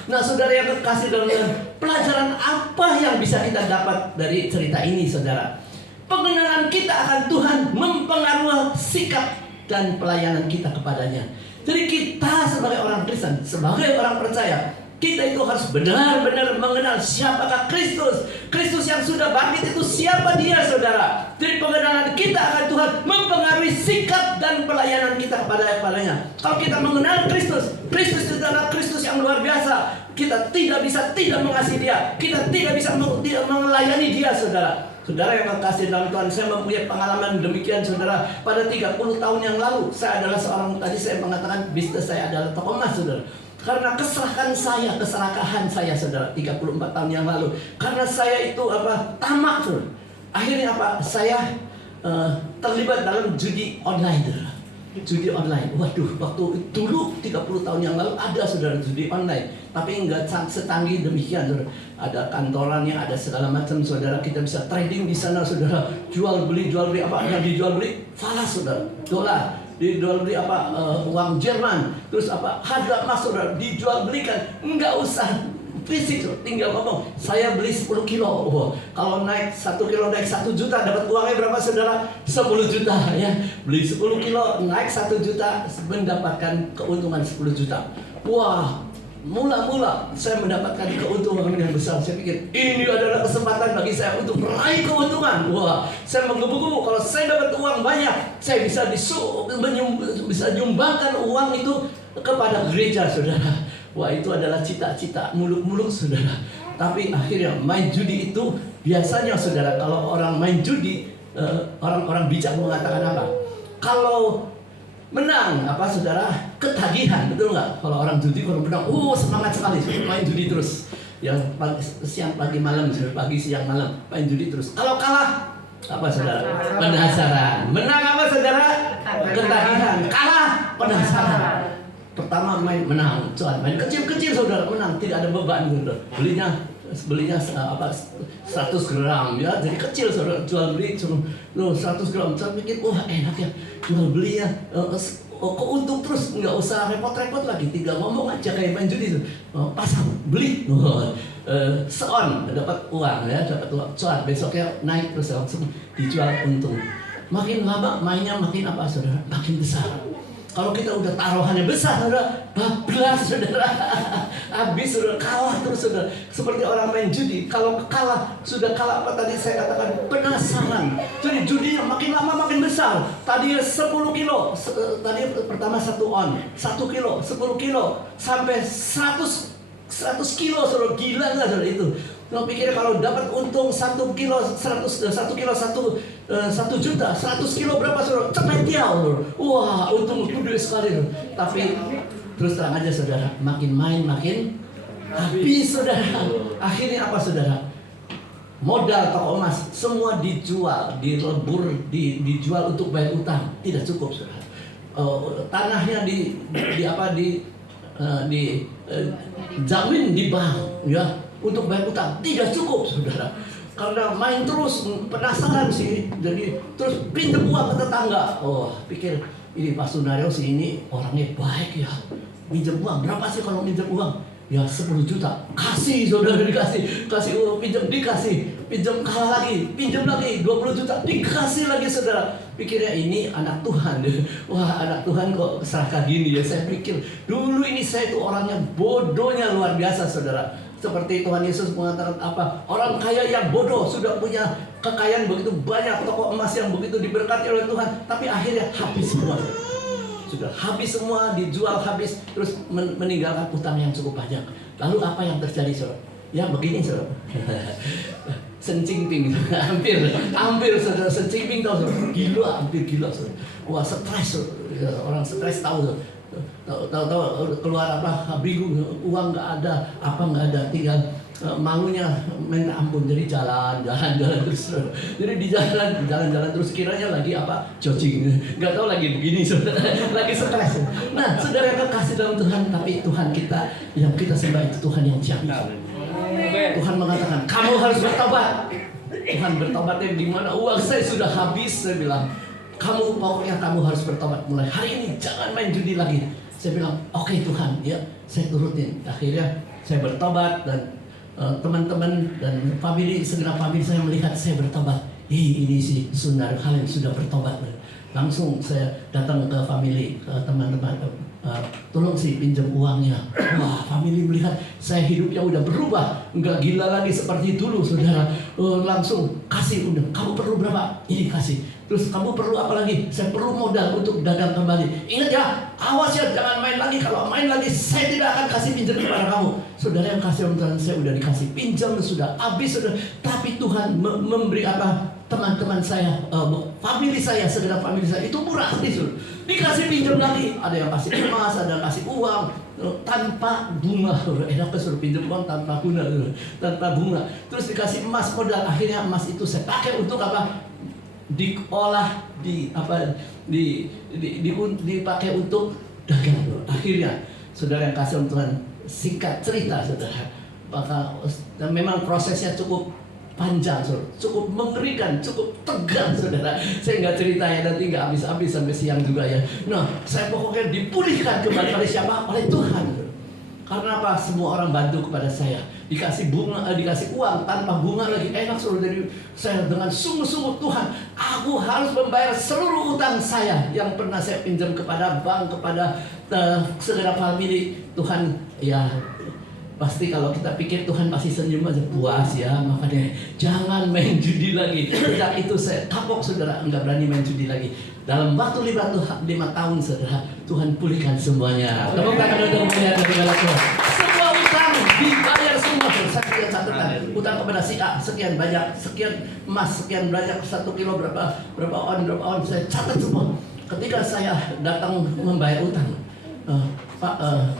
Nah, saudara yang kekasih dalam Tuhan, pelajaran apa yang bisa kita dapat dari cerita ini, saudara? Pengenalan kita akan Tuhan mempengaruhi sikap dan pelayanan kita kepadanya. Jadi kita sebagai orang Kristen, sebagai orang percaya, kita itu harus benar-benar mengenal siapakah Kristus. Kristus yang sudah bangkit itu siapa dia, saudara. Jadi pengenalan kita akan Tuhan mempengaruhi sikap dan pelayanan kita kepadanya. Kalau kita mengenal Kristus, Kristus itu adalah Kristus yang luar biasa. Kita tidak bisa tidak mengasihi dia. Kita tidak bisa tidak melayani dia, saudara. Saudara yang kekasih dalam Tuhan, saya mempunyai pengalaman demikian saudara. Pada 30 tahun yang lalu, saya adalah seorang, tadi saya mengatakan bisnis saya adalah toko emas saudara. Karena keserakahan saya saudara, 34 tahun yang lalu. Karena saya itu tamak saudara. Akhirnya saya terlibat dalam judi online saudara. Judi online, waduh, waktu dulu 30 tahun yang lalu ada saudara judi online. Tapi enggak setanggih demikian saudara. Ada kantorannya, ada segala macam saudara. Kita bisa trading di sana saudara. Jual beli apa yang dijual beli falas saudara. Dolar, dijual beli uang Jerman. Terus harga emas saudara dijual belikan. Enggak usah fisik, tinggal ngomong saya beli 10 kilo. Kalau naik 1 kilo naik 1 juta, dapat uangnya berapa saudara? 10 juta ya. Beli 10 kilo naik 1 juta, mendapatkan keuntungan 10 juta. Wah, mula-mula saya mendapatkan keuntungan yang besar. Saya pikir ini adalah kesempatan bagi saya untuk meraih keuntungan. Wah, saya menggebu-gebu kalau saya dapat uang banyak, saya bisa menyumbangkan uang itu kepada gereja saudara. Wah, itu adalah cita-cita muluk-muluk saudara. Tapi akhirnya main judi itu biasanya saudara, kalau orang main judi, orang-orang bijak mengatakan apa? Kalau menang saudara, ketagihan, betul nggak? Kalau orang judi kalau menang, semangat sekali, main judi terus. Yang siang pagi malam, pagi siang malam main judi terus. Kalau kalah saudara? Penasaran. Menang saudara? Ketagihan. Kalah penasaran. Pertama menang, cuan, main kecil-kecil saudara, menang, tidak ada beban saudara. Belinya 100 gram ya, jadi kecil saudara, jual beli 100 gram. Saya pikir enak ya jual beli ya, keuntung terus, nggak usah repot-repot lagi, tinggal ngomong aja kayak main judi tuh. Pasang beli, seon dapat uang ya, dapat uang cuan, besoknya naik terus langsung dijual untung. Makin lama mainnya makin saudara, makin besar. Kalau kita udah taruhannya besar, saudara, bablas saudara, habis saudara, kalah terus saudara. Seperti orang main judi, kalau kalah, sudah kalah tadi saya katakan penasaran. Jadi judinya makin lama makin besar. Tadinya 10 kilo, tadi pertama 1 on, 1 kilo, 10 kilo, sampai 100 kilo saudara, gila nggak saudara itu? Lo pikir kalau dapat untung 1 kilo 1 juta, 100 kilo berapa saudara? Cepetiau. Wah, untung gede sekali. Tapi terus terang aja saudara, makin main makin habis saudara. Akhirnya saudara? Modal toko emas semua dijual, dilebur, dijual untuk bayar utang, tidak cukup saudara. Tanahnya jamin di bank ya. Untuk bayar utang tidak cukup saudara, karena main terus, penasaran sih, jadi terus pinjam uang ke tetangga. Pikir ini Pak Sunario sih ini orangnya baik ya, pinjam uang berapa sih kalau pinjam uang? Ya 10 juta, kasih saudara, kasih uang, pinjam kalah lagi, pinjam lagi 20 juta, dikasih lagi saudara. Pikirnya ini anak Tuhan. Wah, anak Tuhan kok serakah gini ya. Saya pikir dulu ini saya itu orangnya bodohnya luar biasa saudara. Seperti Tuhan Yesus mengatakan orang kaya yang bodoh sudah punya kekayaan begitu banyak, toko emas yang begitu diberkati oleh Tuhan, tapi akhirnya habis semua. Sudah habis semua, dijual habis, terus meninggalkan utang yang cukup banyak. Lalu apa yang terjadi saudara? Ya begini saudara. Sencingping, hampir saudara, sencingping tahu saudara, gila, hampir gila saudara. Wah, stres, orang stres tahu saudara. Tahu keluar bingung, uang nggak ada, nggak ada, tinggal malunya minta ampun, jadi jalan terus. Jadi di jalan terus, kiranya lagi jogging, nggak tahu lagi begini saudara, lagi stres. Nah saudara yang kekasih dalam Tuhan, tapi Tuhan kita yang kita sembah itu Tuhan yang jamin. Tuhan mengatakan kamu harus bertobat. Tuhan bertobatnya di mana? Uang saya sudah habis, saya bilang. Pokoknya kamu harus bertobat mulai hari ini, jangan main judi lagi. Saya bilang, oke Tuhan, ya saya turutin. Akhirnya saya bertobat dan teman-teman dan segenap famili saya melihat saya bertobat. Ini si Sunario Halim sudah bertobat. Langsung saya datang ke famili, ke teman-teman, tolong sih pinjam uangnya. Wah, famili melihat saya hidupnya udah berubah, nggak gila lagi seperti dulu, saudara. Langsung kasih, udah. Kamu perlu berapa? Ini kasih. Terus kamu perlu apa lagi? Saya perlu modal untuk dagang kembali. Ingat ya, awas ya, jangan main lagi. Kalau main lagi, saya tidak akan kasih pinjam kepada kamu. Saudara yang kasih Tuhan, saya udah dikasih pinjam, sudah habis, saudara. Tapi Tuhan memberi apa? Teman-teman saya, family saya, segenap family saya itu murah hati, saudara. Dikasih pinjam lagi, ada yang kasih emas, ada yang kasih uang tanpa bunga. Enak suruh pinjam uang tanpa bunga, tanpa bunga. Terus dikasih emas modal, akhirnya emas itu saya pakai untuk apa? Diolah, dipakai untuk dagang. Akhirnya, saudara yang kasih Tuhan, singkat cerita, saudara, maka memang prosesnya cukup panjang, saudara, cukup mengerikan, cukup tegang, saudara. Saya nggak cerita ya, nanti nggak habis-habis sampai siang juga ya. Nah, saya pokoknya dipulihkan kembali oleh siapa? Oleh Tuhan. Karena apa? Semua orang bantu kepada saya. Dikasih bunga, dikasih uang tanpa bunga lagi. Enak, saudara. Dari saya dengan sungguh-sungguh, Tuhan, aku harus membayar seluruh utang saya yang pernah saya pinjam kepada bank, kepada segenap family. Tuhan, ya pasti kalau kita pikir Tuhan pasti senyum aja, puas ya. Makanya jangan main judi lagi. Sejak itu saya kapok, saudara, enggak berani main judi lagi. Dalam waktu 5 tahun, saudara, Tuhan pulihkan semuanya. Tepuk tangan untuk melihat dari dalam Tuhan. Semua utang dibayar semua. Saya punya catatan. Utang kepada si A sekian banyak, sekian emas, sekian banyak, 1 kilo berapa on. Saya catat semua. Ketika saya datang membayar utang, Pak,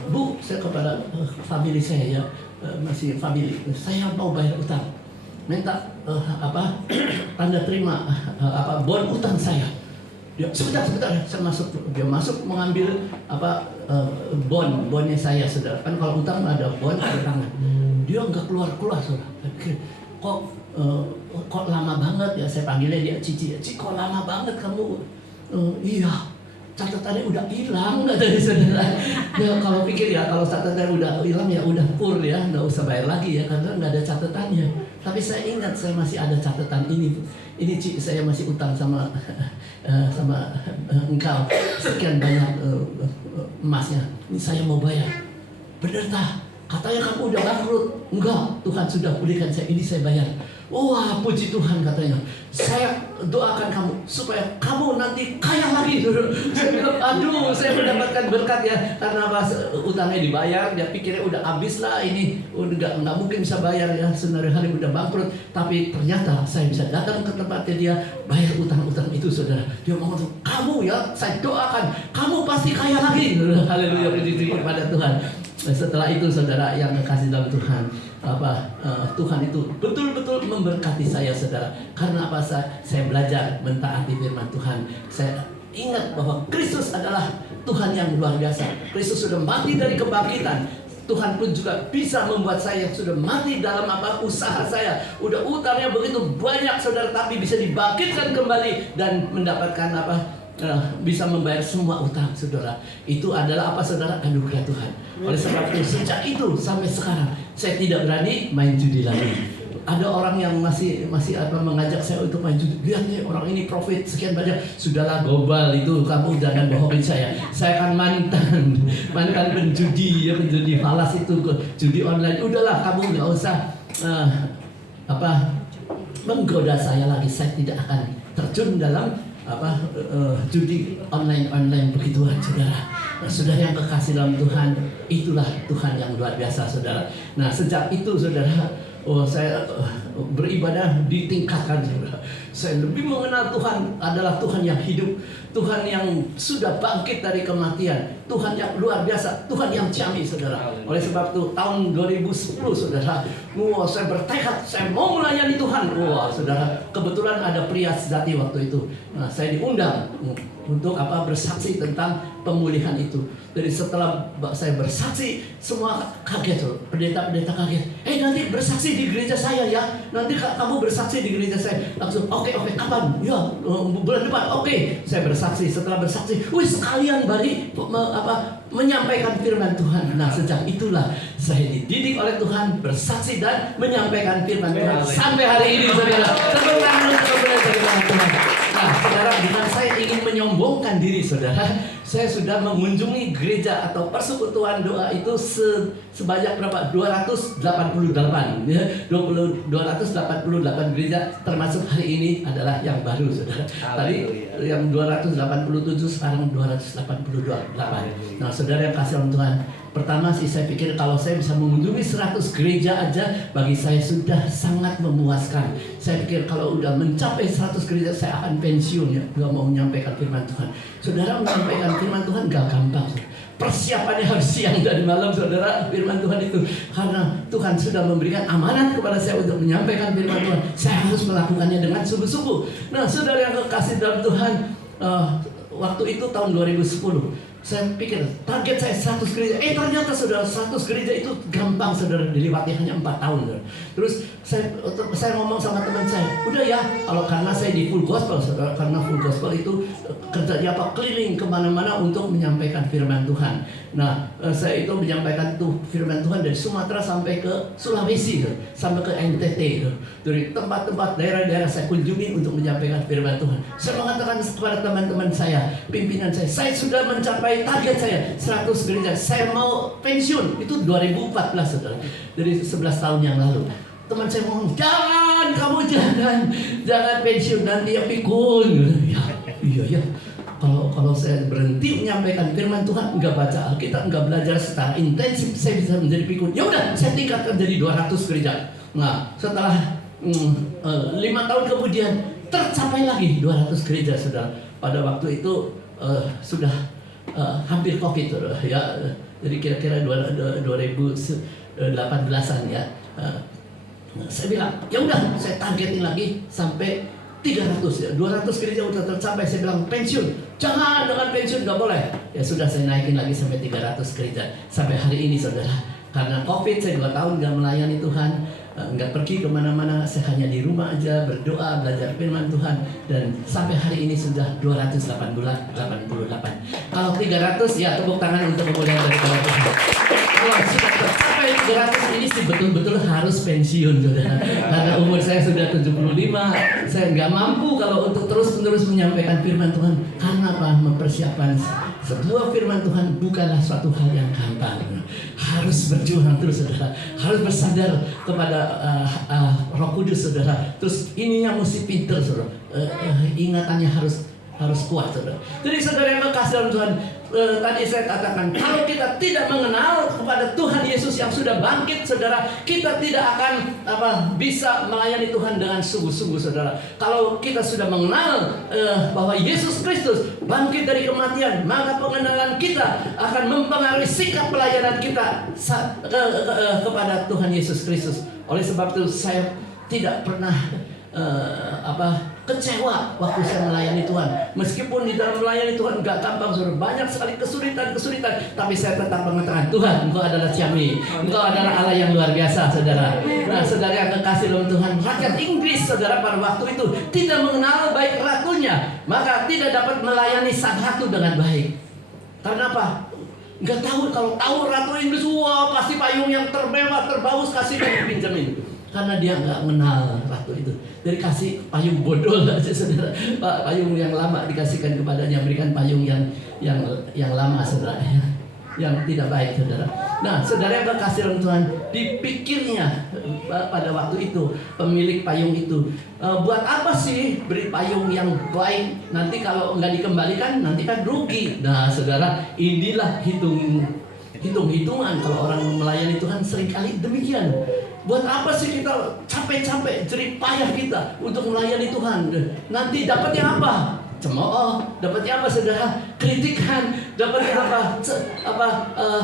Bu, saya kepada family saya ya, masih family, saya mau bayar utang, minta tanda terima bon utang saya. Dia sebentar, saya masuk mengambil bonnya saya, saudara. Kan kalau utang ada bon ada tangan. Dia nggak keluar, saudara. Kok lama banget ya, saya panggilnya dia Cici, kok lama banget kamu? Iya. Catatannya udah hilang, katanya, saudara. Ya kalau pikir ya, kalau catatannya udah hilang ya udah pur ya, nggak usah bayar lagi ya, karena nggak ada catatannya. Tapi saya ingat saya masih ada catatan ini. Ini Ci, saya masih utang sama engkau sekian banyak emasnya. Ini saya mau bayar. Bener tak? Katanya kamu udah bangkrut. Enggak, Tuhan sudah pulihkan saya. Ini saya bayar. Wah, puji Tuhan, katanya. Saya doakan kamu supaya kamu nanti kaya lagi. Saya bilang, aduh, saya mendapatkan berkat ya. Karena apa? Utangnya dibayar, dia pikirnya udah habis lah ini. Udah nggak mungkin bisa bayar ya. Sebenarnya hari udah bangkrut. Tapi ternyata saya bisa datang ke tempatnya dia, bayar utang-utang itu, saudara. Dia ngomong, kamu ya, saya doakan, kamu pasti kaya lagi. Haleluya, puji kepada Tuhan. Setelah itu, saudara yang kekasih dalam Tuhan, Tuhan itu betul-betul memberkati saya, saudara. Karena apa? Saya belajar mentaati firman Tuhan. Saya ingat bahwa Kristus adalah Tuhan yang luar biasa. Kristus sudah mati dari kebangkitan. Tuhan pun juga bisa membuat saya yang sudah mati dalam usaha saya. Udah utangnya begitu banyak, saudara, tapi bisa dibangkitkan kembali dan mendapatkan bisa membayar semua utang, saudara. Itu adalah saudara? Anugerah Tuhan. Oleh sebab itu, sejak itu sampai sekarang saya tidak berani main judi lagi. Ada orang yang masih mengajak saya untuk main judi. Lihat nih, orang ini profit sekian banyak. Sudahlah, global itu, kamu jangan bohongin saya. Saya kan mantan penjudi ya, penjudi falas itu, judi online. Udahlah, kamu nggak usah menggoda saya lagi. Saya tidak akan terjun dalam judi online begituan, saudara. Nah, saudara yang kekasih dalam Tuhan, itulah Tuhan yang luar biasa, saudara. Nah, sejak itu, saudara, saya beribadah ditingkatkan, saudara. Saya lebih mengenal Tuhan adalah Tuhan yang hidup, Tuhan yang sudah bangkit dari kematian, Tuhan yang luar biasa, Tuhan yang ciamik, saudara. Oleh sebab itu tahun 2010, saudara, saya bertekad saya mau melayani Tuhan. Saudara, kebetulan ada pria sejati waktu itu. Nah, saya diundang untuk bersaksi tentang pemulihan itu. Jadi setelah saya bersaksi, semua kaget, pendeta-pendeta kaget. Nanti bersaksi di gereja saya ya. Nanti kamu bersaksi di gereja saya. Langsung oke, kapan? Ya, bulan depan. Oke, saya bersaksi. Setelah bersaksi, sekalian menyampaikan firman Tuhan. Nah, sejak itulah saya dididik oleh Tuhan bersaksi dan menyampaikan firman Tuhan sampai hari ini, saudara. Tepuk tangan untuk Tuhan. Nah, saudara, bukan saya ingin menyombongkan diri, saudara. saya sudah mengunjungi gereja atau persekutuan doa itu sebanyak berapa? 288 ya. 288 gereja, termasuk hari ini adalah yang baru, saudara. Tadi yang 287, sekarang 288. Nah, saudara yang kasih oleh Tuhan, pertama sih saya pikir kalau saya bisa mengunjungi 100 gereja aja bagi saya sudah sangat memuaskan. Saya pikir kalau udah mencapai 100 gereja saya akan pensiun ya, nggak mau menyampaikan firman Tuhan. Saudara, menyampaikan firman Tuhan gak gampang. Persiapannya harus siang dan malam, saudara, firman Tuhan itu. Karena Tuhan sudah memberikan amanat kepada saya untuk menyampaikan firman Tuhan. Saya harus melakukannya dengan sungguh-sungguh. Nah, saudara yang kekasih dalam Tuhan, waktu itu tahun 2010, saya pikir target saya 100 gereja. Ternyata saudara, 100 gereja itu gampang, saudara, dilewati hanya 4 tahun. Saudara. Terus saya ngomong sama teman saya, udah ya, kalau karena saya di full gospel, saudara, karena full gospel itu kerjanya apa, keliling kemana-mana untuk menyampaikan firman Tuhan. Nah, saya itu menyampaikan tuh firman Tuhan dari Sumatera sampai ke Sulawesi, sampai ke NTT, dari tempat-tempat daerah-daerah saya kunjungi untuk menyampaikan firman Tuhan. Saya mengatakan kepada teman-teman saya, pimpinan saya sudah mencapai target saya 100 gereja. Saya mau pensiun. Itu 2014, saudara. Dari 11 tahun yang lalu. Teman saya ngomong, kamu jangan pensiun, nanti ya pikun. Iya. Kalau saya berhenti menyampaikan firman Tuhan, nggak baca Alkitab, nggak belajar secara intensif, saya bisa menjadi pikun. Ya udah, saya tingkatkan jadi 200 gereja. Nah, setelah 5 tahun kemudian tercapai lagi 200 gereja, saudara. Pada waktu itu sudah hampir COVID, saudara. Ya, jadi kira-kira 2018-an ya. Saya bilang, ya udah, saya targetin lagi sampai 300 ya, 200 gereja udah tercapai. Saya bilang pensiun, jangan, dengan pensiun nggak boleh. Ya sudah, saya naikin lagi sampai 300 gereja sampai hari ini, saudara. Karena COVID saya 2 tahun nggak melayani Tuhan, nggak pergi kemana-mana, saya hanya di rumah aja berdoa, belajar firman Tuhan, dan sampai hari ini sudah 288. Kalau 300 ya tepuk tangan untuk kemuliaan dari Tuhan. Kalau sudah tercapai 300 ini sih betul-betul harus pensiun, saudara. Karena umur saya sudah 75, saya nggak mampu kalau untuk terus-menerus menyampaikan firman Tuhan. Karena apa? Mempersiapkan sebuah firman Tuhan bukanlah suatu hal yang gampang. Harus berjuang terus, saudara. Harus bersandar kepada Roh Kudus, saudara. Terus ininya mesti pinter, saudara. Ingatannya harus kuat, saudara. Jadi saudara yang kekasih dalam Tuhan, tadi saya katakan, kalau kita tidak mengenal kepada Tuhan Yesus yang sudah bangkit, saudara, kita tidak akan bisa melayani Tuhan dengan sungguh-sungguh, saudara. Kalau kita sudah mengenal bahwa Yesus Kristus bangkit dari kematian, maka pengenalan kita akan mempengaruhi sikap pelayanan kita kepada Tuhan Yesus Kristus. Oleh sebab itu saya tidak pernah kecewa waktu saya melayani Tuhan. Meskipun di dalam melayani Tuhan gak gampang, saudara, banyak sekali kesulitan, tapi saya tetap mengatakan, Tuhan, Engkau adalah Ciami, Engkau adalah Allah yang luar biasa, saudara. Nah, saudara yang kekasih dalam Tuhan, rakyat Inggris, saudara, pada waktu itu tidak mengenal baik ratunya, maka tidak dapat melayani sang ratu dengan baik. Karena apa? Gak tahu. Kalau tahu ratu Inggris, wah, pasti payung yang termewah, terbagus, kasih dan pinjamin. Karena dia nggak mengenal ratu itu. Dari kasih payung bodol aja, saudara. Payung yang lama dikasihkan kepadanya, berikan payung yang lama, saudara, yang tidak baik, saudara. Nah, saudara yang kekasih dalam Tuhan, dipikirnya pada waktu itu pemilik payung itu, buat apa sih beri payung yang baik? Nanti kalau nggak dikembalikan, nanti kan rugi. Nah, saudara, inilah hitung-hitungan kalau orang melayani Tuhan seringkali demikian. Buat apa sih kita capek-capek, jerih payah kita untuk melayani Tuhan? Nanti dapatnya apa? Cemooh. Dapatnya apa, saudara? Kritikan. Dapatnya apa?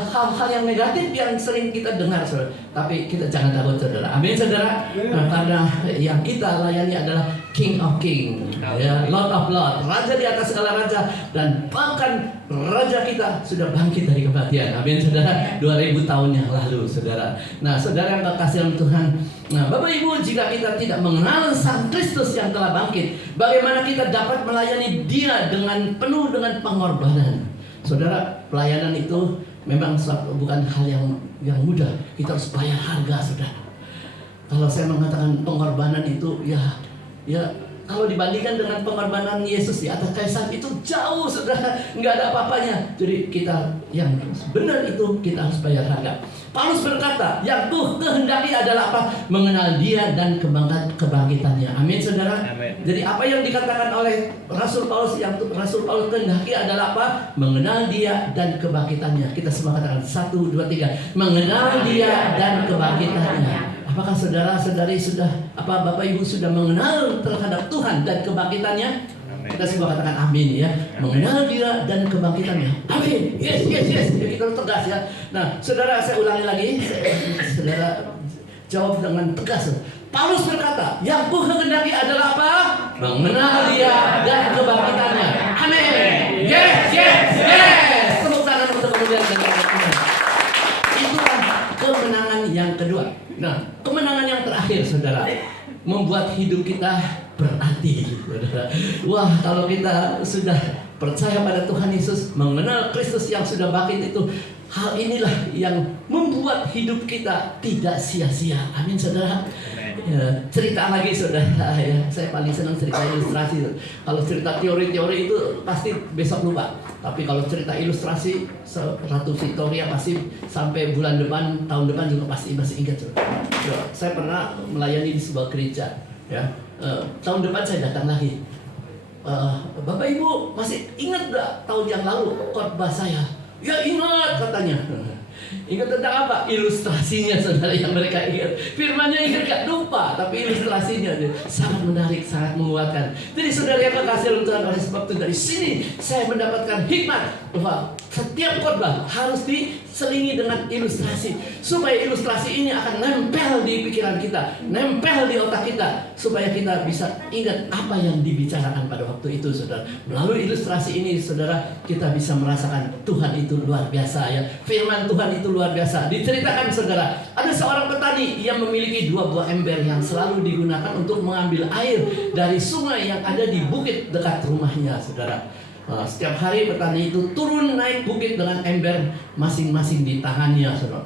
Hal-hal yang negatif yang sering kita dengar, saudara. Tapi kita jangan takut, saudara. Amin, saudara. Karena yang kita layani adalah King of King, ya, Lord of Lord, Raja di atas segala raja, dan bahkan Raja kita sudah bangkit dari kematian. Amin, saudara. 2000 tahun yang lalu, saudara. Nah, saudara yang kekasih dalam Tuhan, nah, Bapak Ibu, jika kita tidak mengenal Sang Kristus yang telah bangkit, bagaimana kita dapat melayani Dia dengan penuh dengan pengorbanan? Saudara, pelayanan itu memang bukan hal yang mudah. Kita harus bayar harga, saudara. Kalau saya mengatakan pengorbanan itu, ya Kalau dibandingkan dengan pengorbanan Yesus di atas kayu salib itu jauh, saudara, nggak ada apa-apanya. Jadi kita yang benar itu kita harus bayar harga. Paulus berkata, yang Tuhan kehendaki adalah apa? Mengenal Dia dan kebangkitannya. Amin, saudara. Amin. Jadi apa yang dikatakan oleh Rasul Paulus, yang Rasul Paulus kehendaki adalah apa? Mengenal Dia dan kebangkitannya. Kita semua katakan 1, 2, 3. Mengenal Dia dan kebangkitannya. Apakah saudara-saudari sudah, Bapak Ibu sudah mengenal terhadap Tuhan dan kebangkitannya? Amin. Kita semua katakan amin ya. Mengenal Dia dan kebangkitannya. Amin. Yes. Ya, kita tegas ya. Nah, saudara, saya ulangi lagi. Saudara jawab dengan tegas. Paulus berkata, yang ku kehendaki adalah apa? Mengenal Dia dan kebangkitannya. Amin. Yes. Tepuk tangan untuk kemudian dan itulah kemenangan yang kedua. Nah, kemenangan yang terakhir, saudara, membuat hidup kita berarti, saudara. Wah, kalau kita sudah percaya pada Tuhan Yesus, mengenal Kristus yang sudah bangkit itu, hal inilah yang membuat hidup kita tidak sia-sia. Amin, saudara. Ya, cerita lagi, saudara. Ya, saya paling senang cerita ilustrasi. Kalau cerita teori-teori itu pasti besok lupa. Tapi kalau cerita ilustrasi, Ratu Victoria pasti sampai bulan depan, tahun depan juga pasti masih ingat. Ya, saya pernah melayani di sebuah gereja. Ya, tahun depan saya datang lagi. Bapak Ibu masih ingat gak tahun yang lalu khotbah saya? Ya ingat katanya. Ingat tentang apa? Ilustrasinya, saudara, yang mereka ingat. Firmannya ingat gak? Lupa. Tapi ilustrasinya sangat menarik, sangat menguatkan. Jadi saudara yang kekasih Tuhan, oleh sebab itu dari sini saya mendapatkan hikmat bahwa setiap khotbah harus diselingi dengan ilustrasi, supaya ilustrasi ini akan nempel di pikiran kita, nempel di otak kita, supaya kita bisa ingat apa yang dibicarakan pada waktu itu, saudara. Melalui ilustrasi ini, saudara, kita bisa merasakan Tuhan itu luar biasa ya. Firman Tuhan itu luar biasa. Diceritakan, saudara, ada seorang petani yang memiliki 2 buah ember yang selalu digunakan untuk mengambil air dari sungai yang ada di bukit dekat rumahnya, saudara. Setiap hari petani itu turun naik bukit dengan ember masing-masing di tangannya, saudara.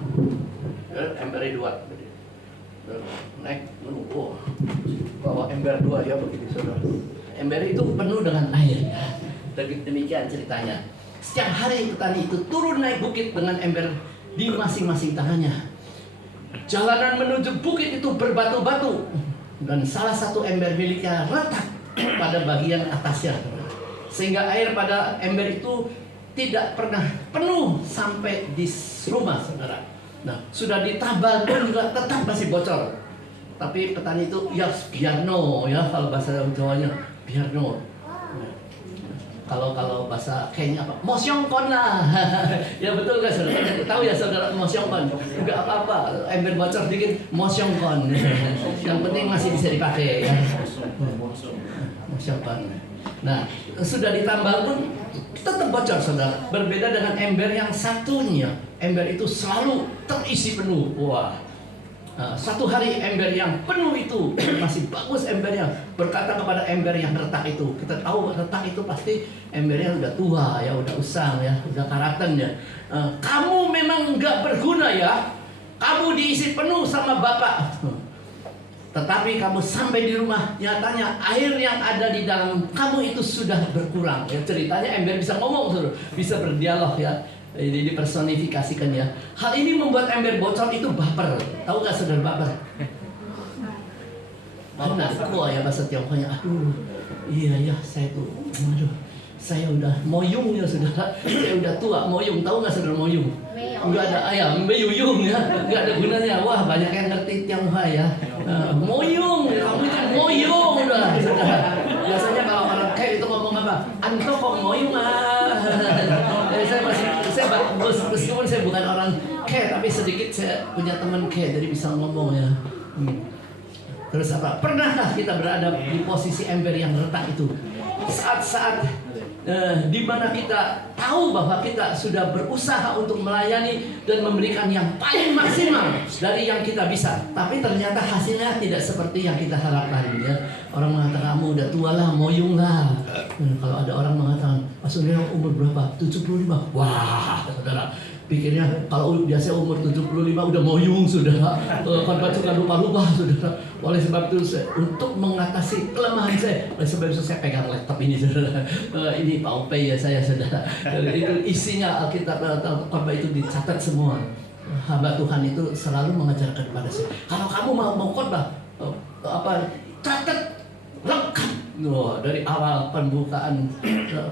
Embernya 2. Naik, bawa ember 2 ya begini, saudara. Ember itu penuh dengan air. Demikian ceritanya. Setiap hari petani itu turun naik bukit dengan ember di masing-masing tangannya. Jalanan menuju bukit itu berbatu-batu, dan salah satu ember miliknya retak pada bagian atasnya, sehingga air pada ember itu tidak pernah penuh sampai di rumah, saudara. Nah, sudah ditabal pun juga tetap masih bocor. Tapi petani itu ya biarno ya, kalau bahasa Jawanya biarno. Kalau bahasa kayaknya apa? Mosyongkon lah. Ya betul kan, saudara? Tahu ya, saudara, mosyongkon. Enggak apa-apa, ember bocor dikit mosyongkon. Yang penting masih bisa dipakai ya. Mosyongkon. Nah, sudah ditambal pun tetap bocor, saudara. Berbeda dengan ember yang satunya. Ember itu selalu terisi penuh. Wah. Nah, satu hari ember yang penuh itu masih bagus embernya, berkata kepada ember yang retak itu. Kita tahu retak itu pasti embernya udah tua ya, udah usang ya, udah karatannya. Kamu memang nggak berguna ya. Kamu diisi penuh sama Bapak. Tetapi kamu sampai di rumah, nyatanya air yang ada di dalam kamu itu sudah berkurang. Ya, ceritanya ember bisa ngomong, saudara, bisa berdialog ya. Jadi dipersonifikasikan ya. Hal ini membuat ember bocor itu baper. Tahu gak, saudara, baper? Benar, kuah ya bahasa Tiongkoknya. Aduh, iya saya tuh, aduh, saya udah moyung ya, saudara. Saya udah tua, moyung. Tahu gak, saudara, moyung? Enggak ada ayam, meyuyung ya. Enggak ada gunanya. Wah, banyak yang ngerti Tionghoa ya. Moyung, kamu itu moyung udah, saudara. Biasanya kalau orang kayak itu ngomong apa? Anto kok moyung meskipun saya bukan orang kayak, tapi sedikit saya punya teman kayak, jadi bisa ngomong ya. Terus apa? Pernahkah kita berada di posisi ember yang retak itu? Saat-saat di mana kita tahu bahwa kita sudah berusaha untuk melayani dan memberikan yang paling maksimal dari yang kita bisa, tapi ternyata hasilnya tidak seperti yang kita harapkan ya. Orang mengatakan kamu udah tua lah, moyung lah. Kalau ada orang mengatakan, Pak Saudara umur berapa? 75. Wah, saudara, pikirnya kalau biasa umur 75 udah moyung saudara, khotbah suka lupa-lupa saudara. Oleh sebab itu untuk mengatasi kelemahan saya, oleh sebab itu saya pegang laptop ini saudara. Ini PowerPoint ya saya saudara. Itu isinya Alkitab khotbah itu dicatat semua. Hamba Tuhan itu selalu mengajarkan kepada saya, kalau kamu mau khotbah catat lengkap. Dari awal pembukaan,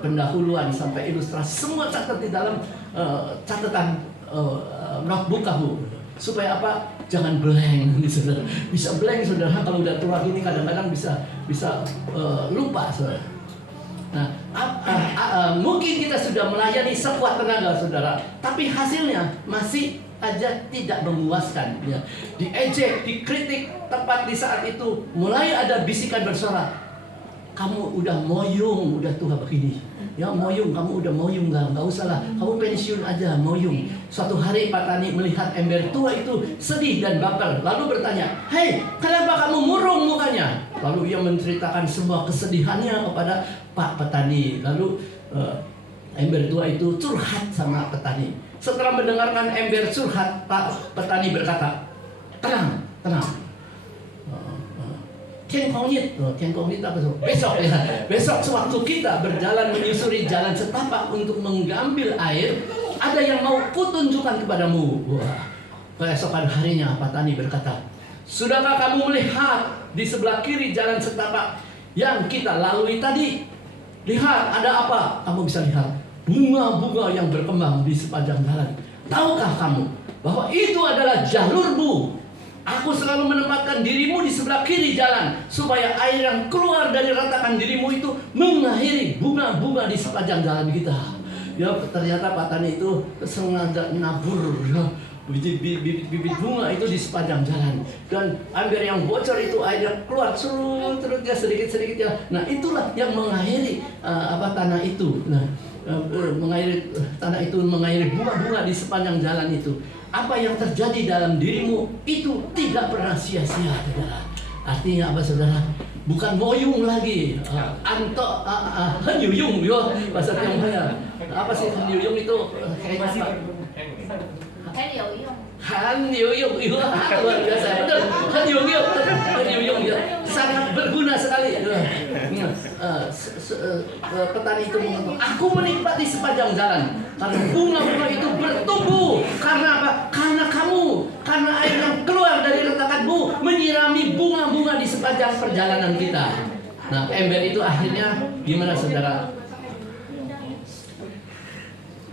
pendahuluan sampai ilustrasi semua catat di dalam catatan notebook kamu, supaya apa? Jangan blank, saudara. Bisa blank saudara kalau udah tua gini, kadang-kadang bisa lupa saudara. Nah, mungkin kita sudah melayani sekuat tenaga saudara, tapi hasilnya masih aja tidak memuaskan ya. Diejek, dikritik, tepat di saat itu mulai ada bisikan bersuara, kamu udah moyung, udah tua begini. Ya moyung, kamu udah moyung, nggak usah lah, kamu pensiun aja, moyung. Suatu hari Pak Tani melihat ember tua itu sedih dan baper, lalu bertanya, hei, kenapa kamu murung mukanya? Lalu ia menceritakan semua kesedihannya kepada Pak Petani. Lalu ember tua itu curhat sama petani. Setelah mendengarkan ember curhat, Pak Petani berkata, tenang. Tiangkongit apa tuh? Besok sewaktu kita berjalan menyusuri jalan setapak untuk mengambil air, ada yang mau kutunjukkan kepadamu. Wah, keesokan harinya Pak Tani berkata, sudahkah kamu melihat di sebelah kiri jalan setapak yang kita lalui tadi? Lihat, ada apa? Kamu bisa lihat bunga-bunga yang berkembang di sepanjang jalan. Tahukah kamu bahwa itu adalah jalurmu? Aku selalu menempatkan dirimu di sebelah kiri jalan, supaya air yang keluar dari ratakan dirimu itu mengakhiri bunga-bunga di sepanjang jalan kita. Ya, ternyata Pak Tani itu sengaja nabur bibit bunga itu di sepanjang jalan. Dan ember yang bocor itu airnya keluar surut-surutnya sedikit-sedikit ya. Nah, itulah yang mengakhiri tanah itu. Nah, mengairi tanah itu, mengairi bunga-bunga di sepanjang jalan itu. Apa yang terjadi dalam dirimu itu tidak pernah sia-sia, saudara. Artinya apa, saudara? Bukan moyung lagi, henyuyung, yo bahasa Tionghoa. Apa sih henyuyung itu? Kayaknya apa? Henyuyung, luar biasa. Betul, henyuyung ya, sangat berguna sekali. Petani itu mengatakan, aku menikmati sepanjang jalan karena bunga-bunga itu bertumbuh. Karena apa? Karena air yang keluar dari retakanmu menyirami bunga-bunga di sepanjang perjalanan kita. Nah, ember itu akhirnya gimana, saudara?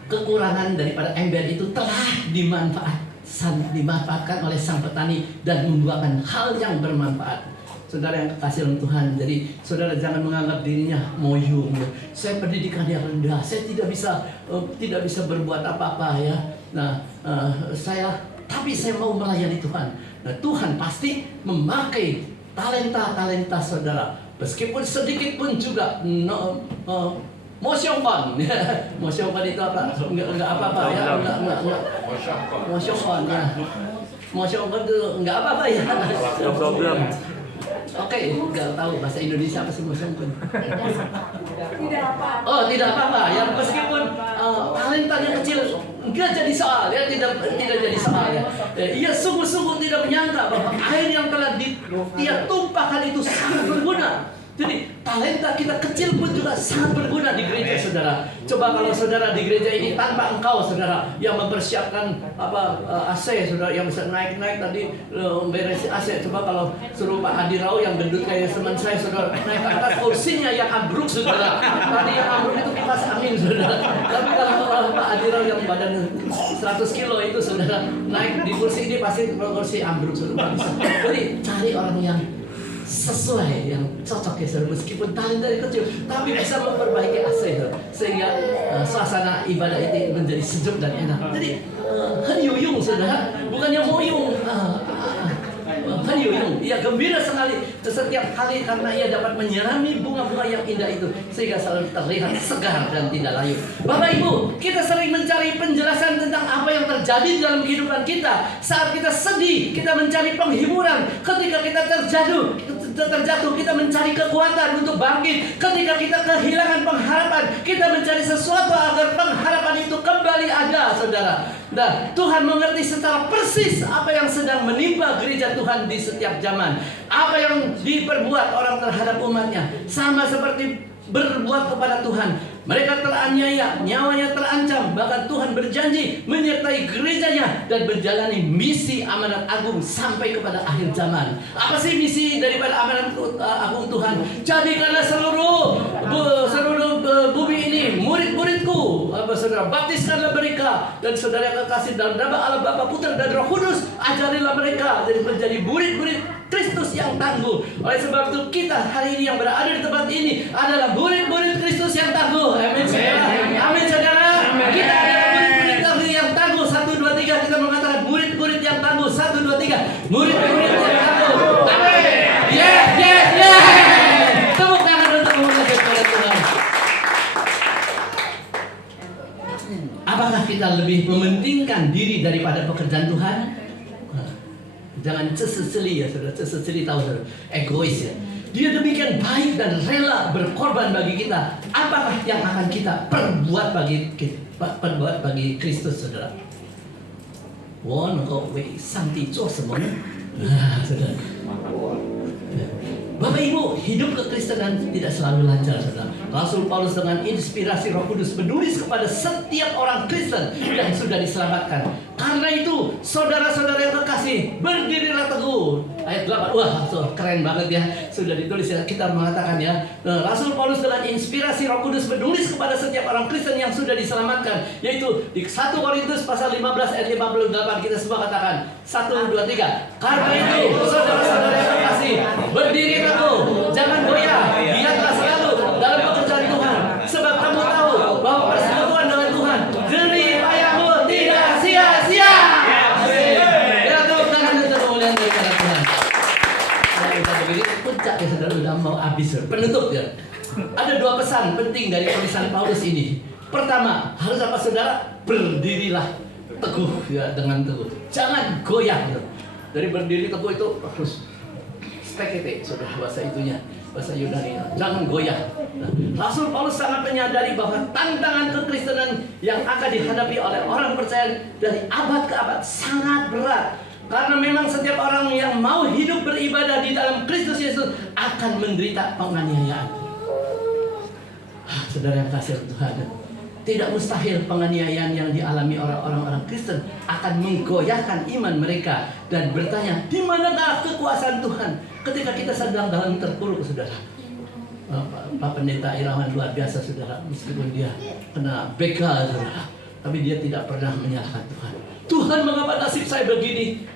Kekurangan daripada ember itu telah dimanfaatkan oleh sang petani dan membuahkan hal yang bermanfaat. Saudara yang kekasih oleh Tuhan, jadi saudara jangan menganggap dirinya moyung. Saya pendidikannya rendah, saya tidak bisa berbuat apa-apa ya. Nah, tapi saya mau melayani Tuhan. Nah, Tuhan pasti memakai talenta saudara, meskipun sedikit pun juga. Mosyongkon, mosyongkon itu apa? Enggak apa-apa ya, enggak. Mosyongkon ya, mosyongkon itu enggak apa-apa ya. Problem. Oke, nggak tahu bahasa Indonesia apa sih mosyongkon. Tidak apa-apa. Oh, tidak apa-apa. Ya, meskipun talentanya kecil, enggak jadi soal ya, tidak jadi soal ya. Ia sungguh-sungguh tidak menyangka bahwa air yang telah dia tumpahkan itu sangat berguna. Jadi talenta kita kecil pun juga sangat berguna di gereja, saudara. Coba kalau saudara di gereja ini tanpa engkau, saudara, yang mempersiapkan AC, saudara, yang bisa naik tadi beres AC. Coba kalau suruh Pak Adirau yang gendut kayak teman saya, saudara, naik ke atas kursinya yang ambruk, saudara. Tadi yang ambruk itu kipas angin, saudara. Tapi kalau Pak Adirau yang badan 100 kilo itu, saudara, naik di kursi ini pasti kursi ambruk, saudara. Jadi cari orang yang sesuai, yang cocok ya, saudara. Meskipun talenta dari kecil, tapi bisa memperbaiki AC, sehingga suasana ibadah ini menjadi sejuk dan enak. Jadi henyuyung, saudara, bukannya moyung. Henyuyung, ia gembira sekali setiap kali karena ia dapat menyirami bunga-bunga yang indah itu, sehingga selalu terlihat segar dan tidak layu. Bapak Ibu, kita sering mencari penjelasan tentang apa yang terjadi dalam kehidupan kita. Saat kita sedih, kita mencari penghiburan. Ketika kita terjatuh, terjatuh, kita mencari kekuatan untuk bangkit. Ketika kita kehilangan pengharapan, kita mencari sesuatu agar pengharapan itu kembali ada, saudara. Dan Tuhan mengerti secara persis apa yang sedang menimpa gereja Tuhan di setiap zaman. Apa yang diperbuat orang terhadap umatnya, sama seperti berbuat kepada Tuhan. Mereka teraniaya, nyawanya terancam. Bahkan Tuhan berjanji menyertai gerejanya dan menjalani misi amanat agung sampai kepada akhir zaman. Apa sih misi daripada amanat agung Tuhan? Jadikanlah seluruh bumi ini murid-muridku. Saudara, baptiskanlah mereka, dan saudara yang kekasih dalam nama Allah Bapa, Putra dan Roh Kudus, ajarilah mereka jadi menjadi murid-murid Kristus yang tangguh. Oleh sebab itu kita hari ini yang berada di tempat ini adalah murid-murid Kristus yang tangguh. Amin saudara. Amin saudara. Kita adalah murid-murid yang tangguh. 1, 2, 3 kita mengatakan murid-murid yang tangguh. 1, 2, 3 murid-murid yang tangguh. Amin. Yes, yes, yes. Tepuk tangan untuk memuliakan kepada Tuhan. Apakah kita lebih mementingkan diri daripada pekerjaan Tuhan? Jangan ceseseli ya saudara, ceseseli tahu saudara, egois ya. Dia demikian baik dan rela berkorban bagi kita. Apakah yang akan kita perbuat bagi Kristus, saudara? 我能够为上帝做什么呢？ saudara. Bapak Ibu, hidup kekristenan tidak selalu lancar, saudara. Rasul Paulus dengan inspirasi Roh Kudus menulis kepada setiap orang Kristen yang sudah diselamatkan. Karena itu, saudara-saudara yang kekasih, berdirilah teguh. Ayat 8, wah keren banget ya. Sudah ditulis ya, kita mengatakan ya. Rasul Paulus dengan inspirasi Roh Kudus menulis kepada setiap orang Kristen yang sudah diselamatkan. Yaitu di 1 Korintus pasal 15 ayat 58, kita semua katakan 1, 2, 3. Karena itu, saudara-saudara yang kekasih, berdiri teguh, jangan goyah, giatlah selalu dalam pekerjaan Tuhan. Sebab kamu tahu bahwa persekutuan dengan Tuhan jerih payahmu tidak sia-sia. Ya tepuk tangan untuk kemuliaan daripada Tuhan. Kalau kita begini puncak ya saudara, udah mau habis penutup ya. Ada 2 pesan penting dari tulisan Paulus ini. Pertama, harus apa saudara? Berdirilah teguh ya, dengan teguh. Jangan goyah. Ya. Dari berdiri teguh itu harus stekete, saudara, bahasa itunya, bahasa Yunani. Jangan goyah. Nah, Rasul Paulus sangat menyadari bahwa tantangan kekristenan yang akan dihadapi oleh orang percaya dari abad ke abad sangat berat. Karena memang setiap orang yang mau hidup beribadah di dalam Kristus Yesus akan menderita penganiayaan. Saudara yang kasih Tuhan, tidak mustahil penganiayaan yang dialami orang-orang Kristen akan menggoyahkan iman mereka dan bertanya, di manakah kekuasaan Tuhan ketika kita sedang dalam terpuruk, saudara? Pak Pendeta Irawan luar biasa, saudara. Meskipun dia kena begal, saudara, tapi dia tidak pernah menyalahkan Tuhan. Tuhan, mengapa nasib saya begini?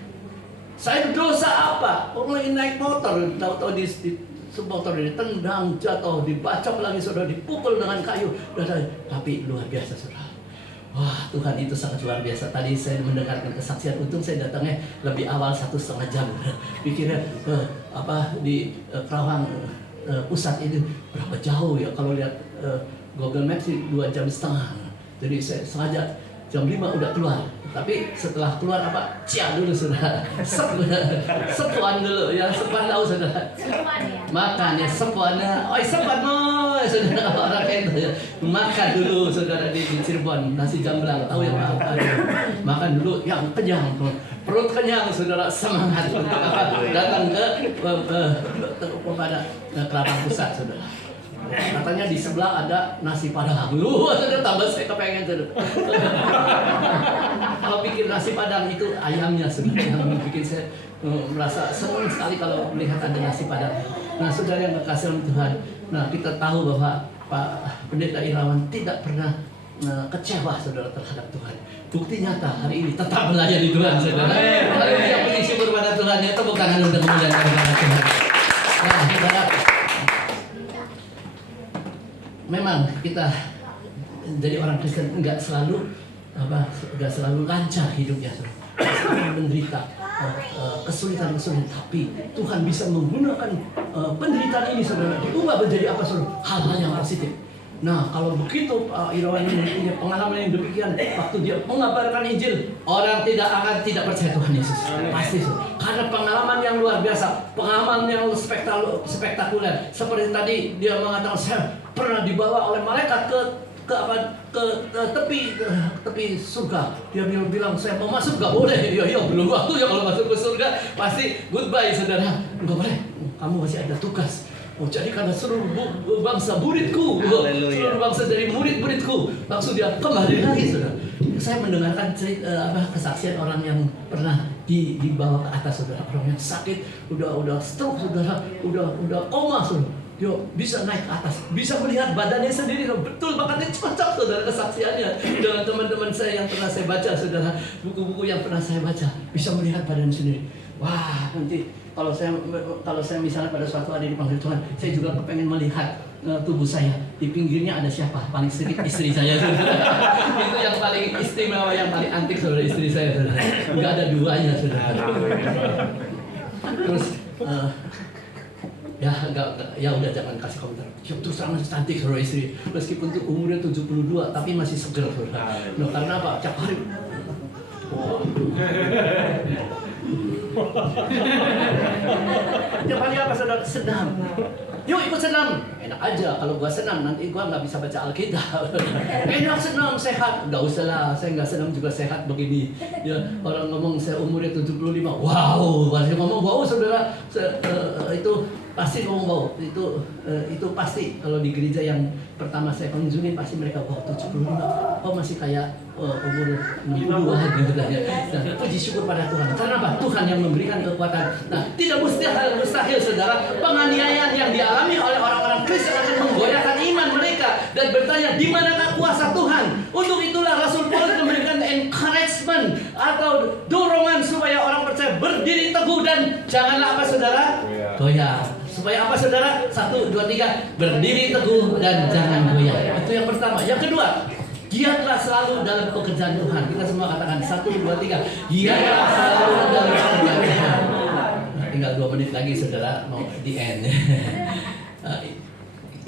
Saya berdosa apa? Orang naik motor, tahu-tahu di motor ditendang, jatuh, dibacok lagi, saudara, dipukul dengan kayu. Tapi luar biasa, saudara. Wah, Tuhan itu sangat luar biasa. Tadi saya mendengarkan kesaksian, untung saya datangnya lebih awal 1,5 jam. Pikirnya di Kerawang pusat itu berapa jauh ya? Kalau lihat Google Maps sih 2,5 jam. Jadi saya sengaja jam 5 udah keluar. Tapi setelah keluar cia dulu saudara. Sepuan dulu ya, sepuan tahu saudara. Makan ya sepuannya. Sepuan saudara, orang itu ya. Makan dulu saudara di Cirebon, nasi jamblang, tahu ya Pak? Makan dulu yang kenyang. Perut kenyang saudara, semangat untuk datang kepada Kerawang Pusat, saudara. Katanya di sebelah ada nasi padang. Saudara, tambah saya kepengen saudara. Kalau pikir nasi padang itu ayamnya, saudara, yang bikin saya merasa senang sekali kalau melihat ada nasi padang. Nah, saudara yang kekasih Tuhan, nah kita tahu bahwa Pak Pendeta Irawan tidak pernah kecewa saudara terhadap Tuhan. Bukti nyata hari ini tetap melayani Tuhan, saudara. Hari ini yang puji syukur pada Tuhan, ya tepuk tangan untuk memuliakan kepada Tuhan. Nah, saudara, memang kita jadi orang Kristen enggak selalu lancar hidupnya, selalu menderita kesulitan, tapi Tuhan bisa menggunakan penderitaan ini, saudara, diubah menjadi apa, saudara? Hal-hal yang positif. Nah, kalau begitu Pak Irawan ini punya pengalaman yang demikian, waktu dia mengabarkan Injil, orang tidak percaya Tuhan Yesus. Pasti. Karena pengalaman yang luar biasa, pengalaman yang spektakuler. Seperti tadi dia mengatakan, saya pernah dibawa oleh malaikat ke tepi surga. Dia bilang saya mau masuk, gak boleh. Ya belum waktu ya kalau masuk ke surga, pasti goodbye saudara. Gak boleh, kamu masih ada tugas. Jadi karena seluruh bangsa muridku, seluruh bangsa dari murid-muridku, langsung dia kembali lagi, saudara. Saya mendengarkan kesaksian orang yang pernah dibawa ke atas, saudara. Orang yang sakit, udah stroke, saudara, udah koma, saudara. Dia bisa naik ke atas, bisa melihat badannya sendiri. Betul, makanya cocok, saudara, kesaksiannya dengan teman-teman saya yang pernah saya baca, saudara. Buku-buku yang pernah saya baca, bisa melihat badan sendiri. Wah, nanti kalau saya misalnya pada suatu hari dipanggil Tuhan, saya juga kepengen melihat tubuh saya. Di pinggirnya ada siapa? Paling sedikit istri saya, saudara. Itu yang paling istimewa, yang paling antik, saudara, istri saya, saudara. Nggak ada duanya, saudara. Terus ya udah jangan kasih komentar. Terus sangat cantik, saudara, istri. Meskipun umurnya 72, tapi masih seger, saudara. Nah, karena apa? Tiap hari. Tiap hari apa, saudara? Senam. Yuk ikut senam. Enak aja, kalau gua senam nanti gua nggak bisa baca Alkitab. Enak senam, sehat. Nggak usah lah, saya nggak senam juga sehat begini. Ya, orang ngomong saya umurnya 75. Wow, pasti ngomong wow, saudara. Itu pasti ngomong wow. Itu pasti kalau di gereja yang pertama saya kunjungi pasti mereka wow 75. Oh masih kayak umur 60-an gitu ya. Nah, puji syukur pada Tuhan. Karena apa? Tuhan yang memberikan kekuatan. Nah, tidak mustahil, saudara, penganiayaan yang dialami oleh orang-orang Kristen akan menggoyahkan iman mereka dan bertanya, di manakah kuasa Tuhan? Untuk itulah Rasul Paulus memberikan encouragement atau dorongan supaya orang percaya berdiri teguh dan janganlah apa, saudara? Goyah. Supaya apa, saudara? 1, 2, 3, berdiri teguh dan jangan goyah. Itu yang pertama. Yang kedua, giatlah selalu dalam pekerjaan Tuhan. Kita semua katakan 1, 2, 3. Giatlah selalu dalam pekerjaan Tuhan. Nah, tinggal 2 menit lagi, saudara, mau di end.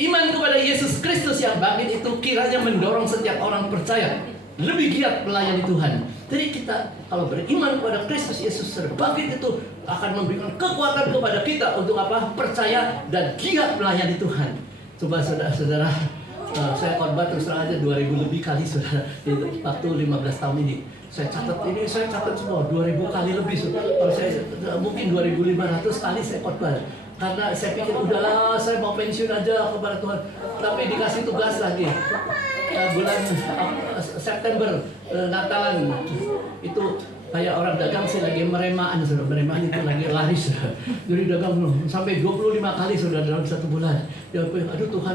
Iman kepada Yesus Kristus yang bangkit itu kiranya mendorong setiap orang percaya lebih giat melayani Tuhan. Jadi kita kalau beriman kepada Kristus Yesus terbangkit itu akan memberikan kekuatan kepada kita untuk apa? Percaya dan giat melayani Tuhan. Coba saudara-saudara, saya khotbah terus terang aja 2000 lebih kali, saudara, waktu 15 tahun ini. Saya catat semua 2000 kali lebih. Kalau saya mungkin 2500 kali saya khotbah. Karena saya pikir udahlah, saya mau pensiun aja kepada Tuhan. Tapi dikasih tugas lagi. Bulan September Natalan itu kayak orang dagang sih lagi meremaan, saudara. Meremaan itu lagi laris. Jadi dagang sampai 25 kali, saudara, dalam 1 bulan. Ya, aduh Tuhan,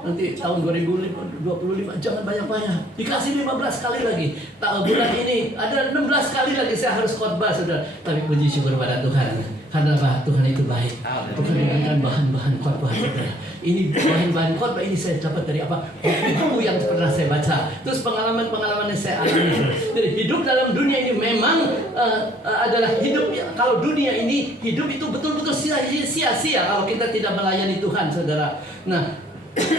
nanti tahun 2025 jangan banyak-banyak. Dikasih 15 kali lagi. Bulan ini ada 16 kali lagi saya harus khotbah, saudara. Tapi puji syukur pada Tuhan. Karena apa? Tuhan itu baik. Tuhan memberikan bahan-bahan khotbah, saudara. Ini bahan-bahan khotbah ini saya dapat dari apa? Buku yang pernah saya baca. Terus pengalaman-pengalaman yang saya alami. Jadi hidup dalam dunia ini memang adalah hidup. Kalau dunia ini hidup itu betul-betul sia-sia kalau kita tidak melayani Tuhan, saudara. Nah,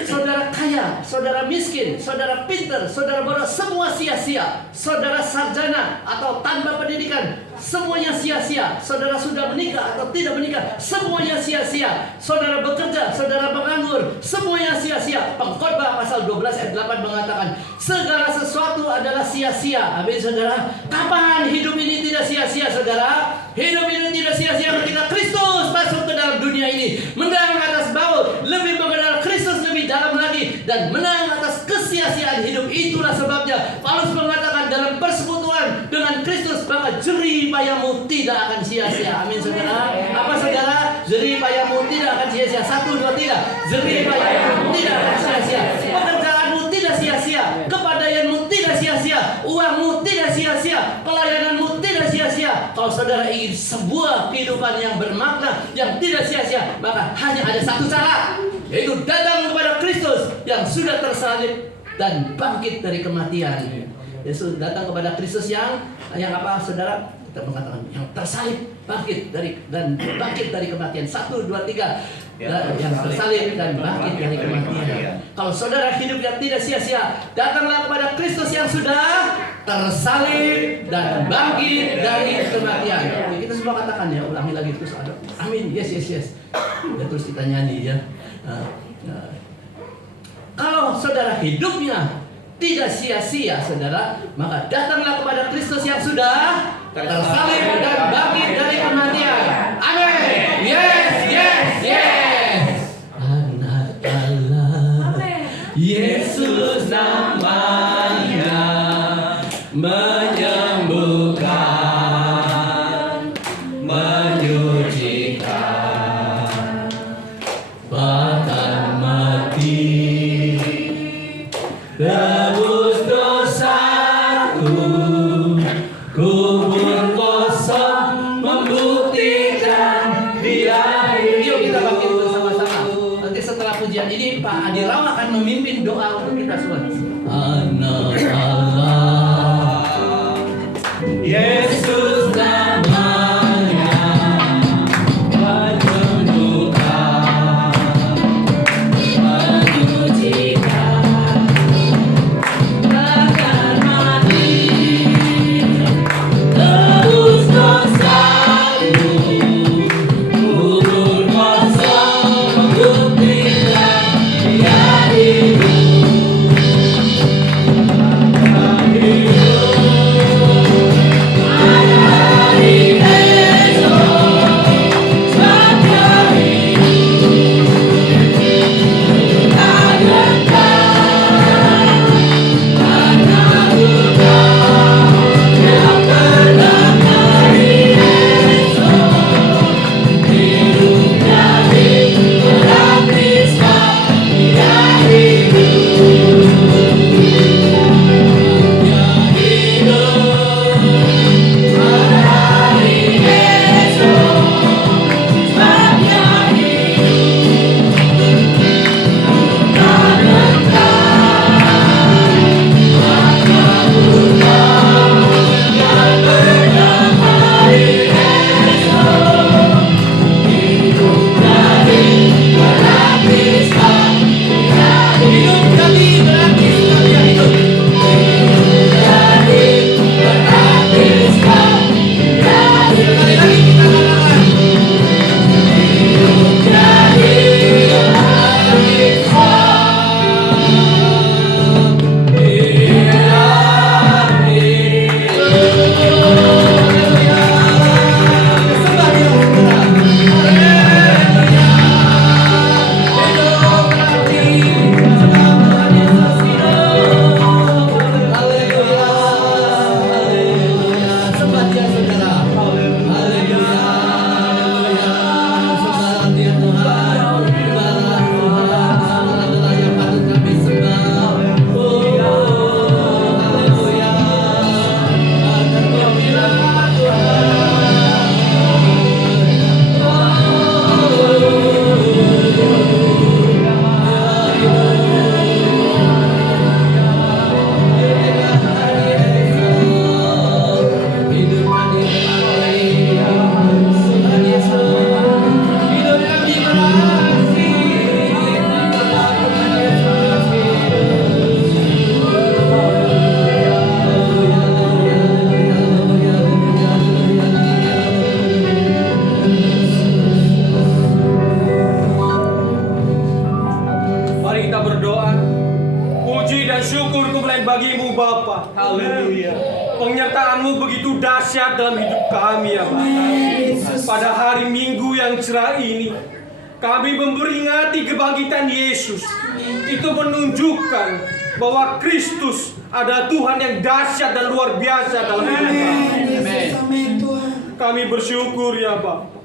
saudara kaya, saudara miskin, saudara pintar, saudara bodoh, semua sia-sia. Saudara sarjana atau tanpa pendidikan, semuanya sia-sia. Saudara sudah menikah atau tidak menikah, semuanya sia-sia. Saudara bekerja, saudara menganggur, semuanya sia-sia. Pengkhotbah pasal 12 ayat 8 mengatakan segala sesuatu adalah sia-sia. Amin, saudara. Kapan hidup ini tidak sia-sia, saudara? Hidup ini tidak sia-sia ketika Kristus masuk ke dalam dunia ini, menang atas maut, lebih mengenal Kristus lebih dalam lagi, dan menang atas kesia-siaan hidup. Itulah sebabnya Paulus mengatakan dalam persekutuan dengan Kristus maka jerih payahmu tidak akan sia-sia. Amin, saudara. Apa, saudara? Jerih payahmu tidak akan sia-sia. 1, 2, 3. Jerih payahmu tidak akan sia-sia. Pekerjaanmu tidak sia-sia. Kepandaianmu tidak sia-sia. Uangmu tidak sia-sia. Pelayananmu tidak sia-sia. Kalau saudara ingin sebuah kehidupan yang bermakna, yang tidak sia-sia, maka hanya ada satu cara, yaitu datang kepada Kristus yang sudah tersalib dan bangkit dari kematian. Yesus datang kepada Kristus yang apa, saudara? Kita mengatakan yang tersalib, bangkit dari kematian. 1, 2, 3. Yang tersalib dan bangkit dari kematian. Kalau saudara hidupnya tidak sia-sia, datanglah kepada Kristus yang sudah tersalib dan bangkit dari kematian. Ya, kita semua katakan ya, ulangi lagi terus. Amin. Yes. Ya, terus kita nyanyi ya. Kalau saudara hidupnya tidak sia-sia, saudara, maka datanglah kepada Kristus yang sudah tersalib dan bangkit dari kematian. Amin. Yes. Anak Allah, Yesus namanya menyembuhkan, menyucikan, bahkan mati, tebus dosaku, kubur kosong membuktikan Dia hidup. Yuk kita bangkit bersama-sama. Nanti setelah pujian ini Pak Adiram akan memimpin doa untuk kita semua. Anak Allah, Yesus namanya menyembuhkan, menyucikan, bahkan mati, tebus dosaku, kubur kosong membuktikan Dia hidup. Penyertaan-Mu begitu dahsyat dalam hidup kami ya Bapa. Pada hari Minggu yang cerah ini, kami memperingati kebangkitan Yesus. Itu menunjukkan bahwa Kristus adalah Tuhan yang dahsyat dan luar biasa dalam hidup kami. Kami bersyukur ya Bapa,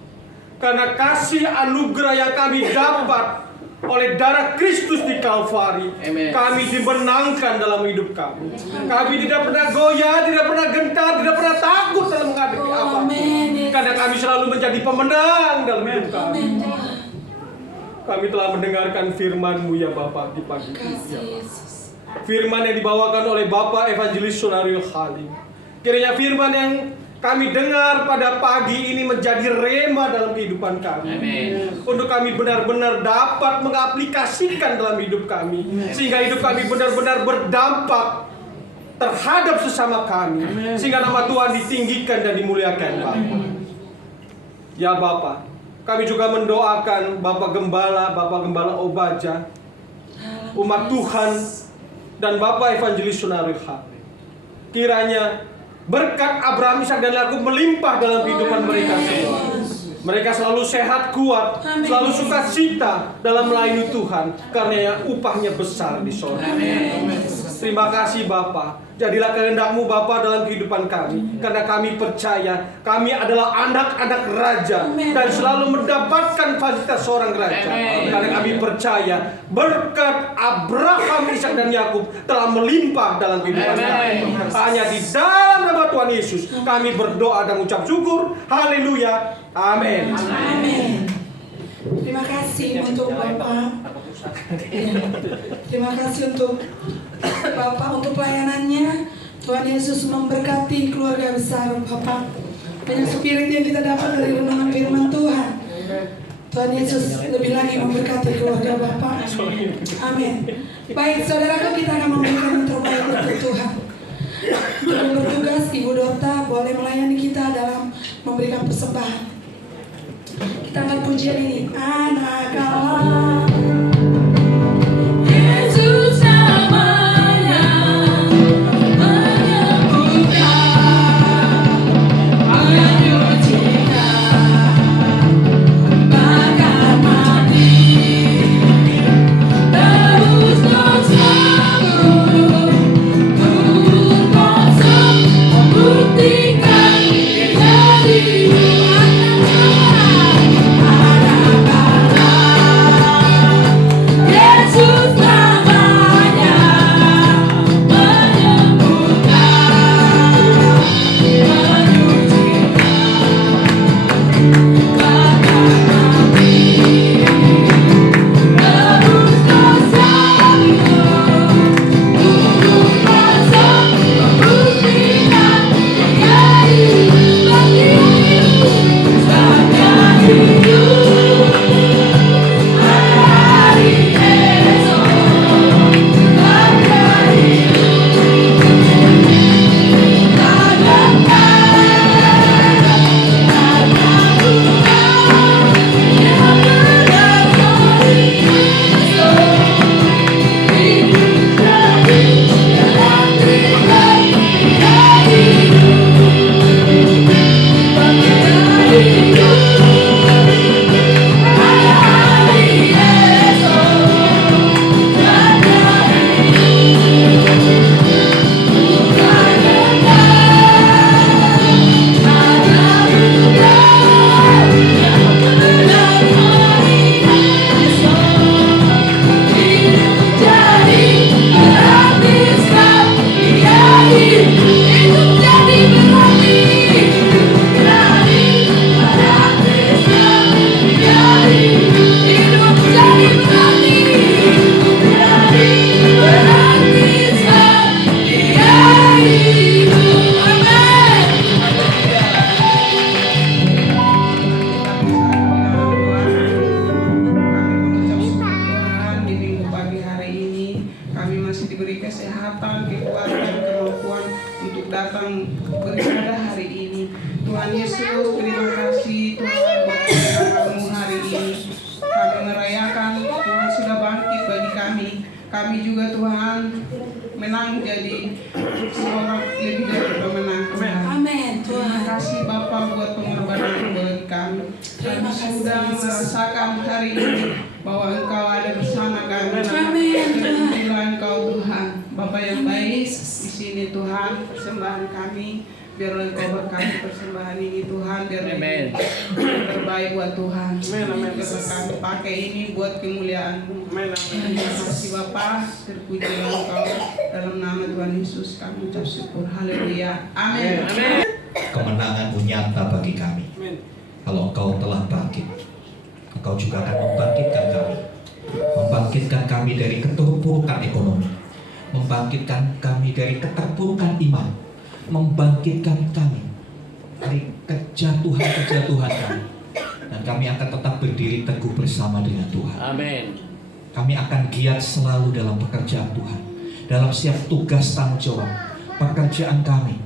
karena kasih anugerah yang kami dapat oleh darah Kristus di Kalvari. Kami dimenangkan dalam hidup kami. Kami tidak pernah goyah, tidak pernah gentar, tidak pernah takut dalam menghadapi apapun. Karena kami selalu menjadi pemenang dalam hidup kami. Kami telah mendengarkan firman-Mu ya Bapa di pagi ini. Firman yang dibawakan oleh Bapak Evangelis Sonario Halim. Kiranya firman yang kami dengar pada pagi ini menjadi rema dalam kehidupan kami. Untuk kami benar-benar dapat mengaplikasikan dalam hidup kami, sehingga hidup kami benar-benar berdampak terhadap sesama kami, sehingga nama Tuhan ditinggikan dan dimuliakan, Bapak. Ya Bapak, kami juga mendoakan Bapak Gembala Obaja, umat Tuhan, dan Bapak Evangelis Sunariha. Kiranya berkat Abraham, Ishak, dan Yakub melimpah dalam kehidupan mereka semua. Mereka selalu sehat, kuat, selalu sukacita dalam melayani Tuhan, karena yang upahnya besar di sorga. Terima kasih Bapa. Jadilah kehendak-Mu Bapa dalam kehidupan kami, karena kami percaya kami adalah anak-anak raja dan selalu mendapatkan fasilitas seorang raja. Karena kami percaya berkat Abraham, Ishak, dan Yakub telah melimpah dalam kehidupan kami. Hanya di dalam nama Tuhan Yesus kami berdoa dan ucap syukur. Haleluya. Amin. Amin. Terima kasih untuk Bapak. Terima kasih untuk Bapak untuk pelayanannya. Tuhan Yesus memberkati keluarga besar Bapak. Banyak spirit yang kita dapat dari renungan firman Tuhan. Tuhan Yesus lebih lagi memberkati keluarga Bapak. Amin. Baik saudaraku, kita akan memberikan yang terbaik untuk Tuhan. Untuk bertugas, Ibu Dota boleh melayani kita dalam memberikan persembahan. Kita akan pujian ini. Anak Allah, Yesus namanya menyembuhkan, menyucikan, bahkan mati, tebus dosaku, kubur kosong, membuktikan jadi Yesus namanya menyembuhkan, menyucikan, bahkan mati, tebus dosaku, kubur kosong, membuktikan dia hidup, sebabnya hidup. Kami juga Tuhan menang jadi seorang lebih dari pemenang. Amin. Terima kasih Bapa buat pengorbanan bagi kami. Kami sudah merasakan hari ini bahwa Engkau ada bersama kami. Amin. Terpujilah Engkau Tuhan, Bapa yang baik. Di sini Tuhan persembahan kami. Biarlah Engkau berkati persembahan ini Tuhan, biar yang terbaik buat Tuhan. Biarlah kami pakai ini buat kemuliaan-Mu. Terima kasih Bapa, terpujilah Engkau. Dalam nama Tuhan Yesus kami ucap syukur. Haleluya. Amin. Kemenangan-Mu nyata bagi kami. Kalau Engkau telah bangkit, Engkau juga akan membangkitkan kami. Membangkitkan kami dari keterpurukan ekonomi, membangkitkan kami dari keterpurukan iman, membangkitkan kami dari kejatuhan kami. Dan kami akan tetap berdiri teguh bersama dengan Tuhan. Amin. Kami akan giat selalu dalam pekerjaan Tuhan, dalam setiap tugas tanggung jawab pekerjaan kami,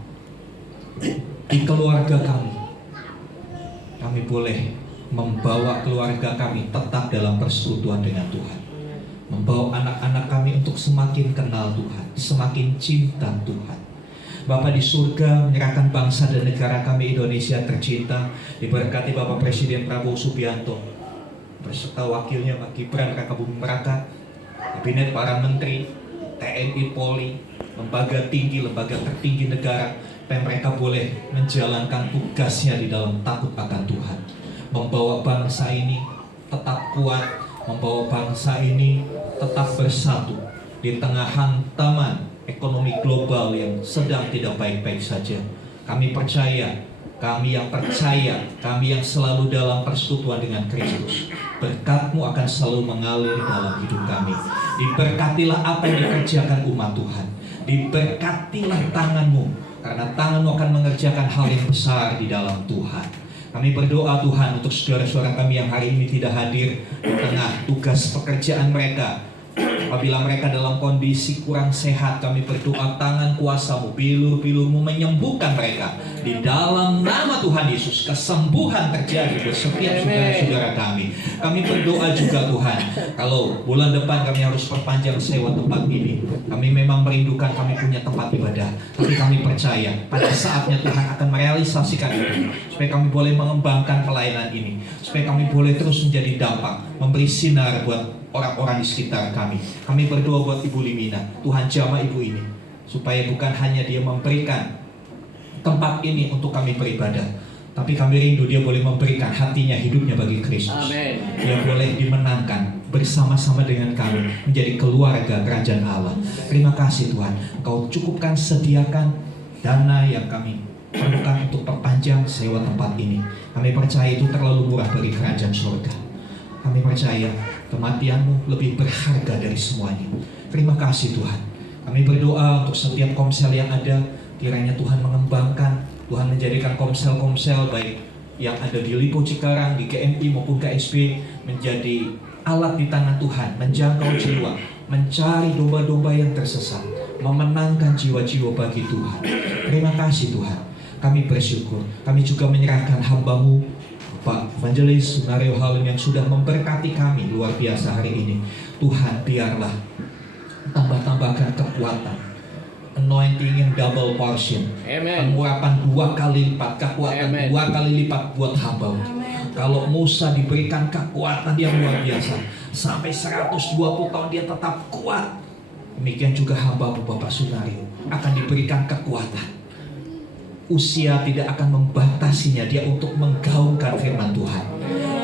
di keluarga kami. Kami boleh membawa keluarga kami tetap dalam persekutuan dengan Tuhan, membawa anak-anak kami untuk semakin kenal Tuhan, semakin cinta Tuhan. Bapa di surga, menyerahkan bangsa dan negara kami Indonesia tercinta, diberkati Bapak Presiden Prabowo Subianto beserta wakilnya Pak Gibran Raka Buming Raka, kabinet para menteri, TNI, Polri, lembaga tinggi, lembaga tertinggi negara, supaya mereka boleh menjalankan tugasnya di dalam takut akan Tuhan, membawa bangsa ini tetap kuat, membawa bangsa ini tetap bersatu di tengah hantaman ekonomi global yang sedang tidak baik-baik saja. Kami percaya, kami yang selalu dalam persekutuan dengan Kristus, berkat-Mu akan selalu mengalir dalam hidup kami. Diberkatilah apa yang dikerjakan umat Tuhan, diberkatilah tangan-Mu, karena tangan-Mu akan mengerjakan hal yang besar di dalam Tuhan. Kami berdoa Tuhan untuk saudara-saudara kami yang hari ini tidak hadir di tengah tugas pekerjaan mereka. Apabila mereka dalam kondisi kurang sehat, kami berdoa tangan kuasa-Mu, bilur-bilur-Mu menyembuhkan mereka. Di dalam nama Tuhan Yesus, kesembuhan terjadi buat setiap saudara-saudara kami. Kami berdoa juga Tuhan, kalau bulan depan kami harus perpanjang sewa tempat ini, kami memang merindukan kami punya tempat ibadah, tapi kami percaya pada saatnya Tuhan akan merealisasikan itu, supaya kami boleh mengembangkan pelayanan ini, supaya kami boleh terus menjadi dampak, memberi sinar buat orang-orang di sekitar kami. Kami berdoa buat Ibu Limina, Tuhan jamah Ibu ini, supaya bukan hanya dia memberikan tempat ini untuk kami beribadah, tapi kami rindu dia boleh memberikan hatinya, hidupnya bagi Kristus. Amin. Dia boleh dimenangkan bersama-sama dengan kami menjadi keluarga kerajaan Allah. Terima kasih Tuhan, Engkau cukupkan, sediakan dana yang kami perlukan untuk perpanjang sewa tempat ini. Kami percaya itu terlalu murah bagi kerajaan surga. Kami percaya kematian-Mu lebih berharga dari semuanya. Terima kasih Tuhan. Kami berdoa untuk setiap komsel yang ada, kiranya Tuhan mengembangkan, Tuhan menjadikan komsel-komsel baik yang ada di Lipo Cikarang, di GMI maupun KSB menjadi alat di tangan Tuhan, menjangkau jiwa, mencari domba-domba yang tersesat, memenangkan jiwa-jiwa bagi Tuhan. Terima kasih Tuhan. Kami bersyukur. Kami juga menyerahkan hamba-Mu Pak Evangelis Sunario Halim yang sudah memberkati kami luar biasa hari ini. Tuhan, biarlah tambah-tambahkan kekuatan, anointing yang double portion, pengurapan 2 kali lipat, kekuatan 2 kali lipat buat hamba. Kalau Musa diberikan kekuatan yang luar biasa, sampai 120 tahun dia tetap kuat, demikian juga hamba-Mu Bapak Sunario akan diberikan kekuatan. Usia tidak akan membatasinya dia untuk menggaungkan firman Tuhan.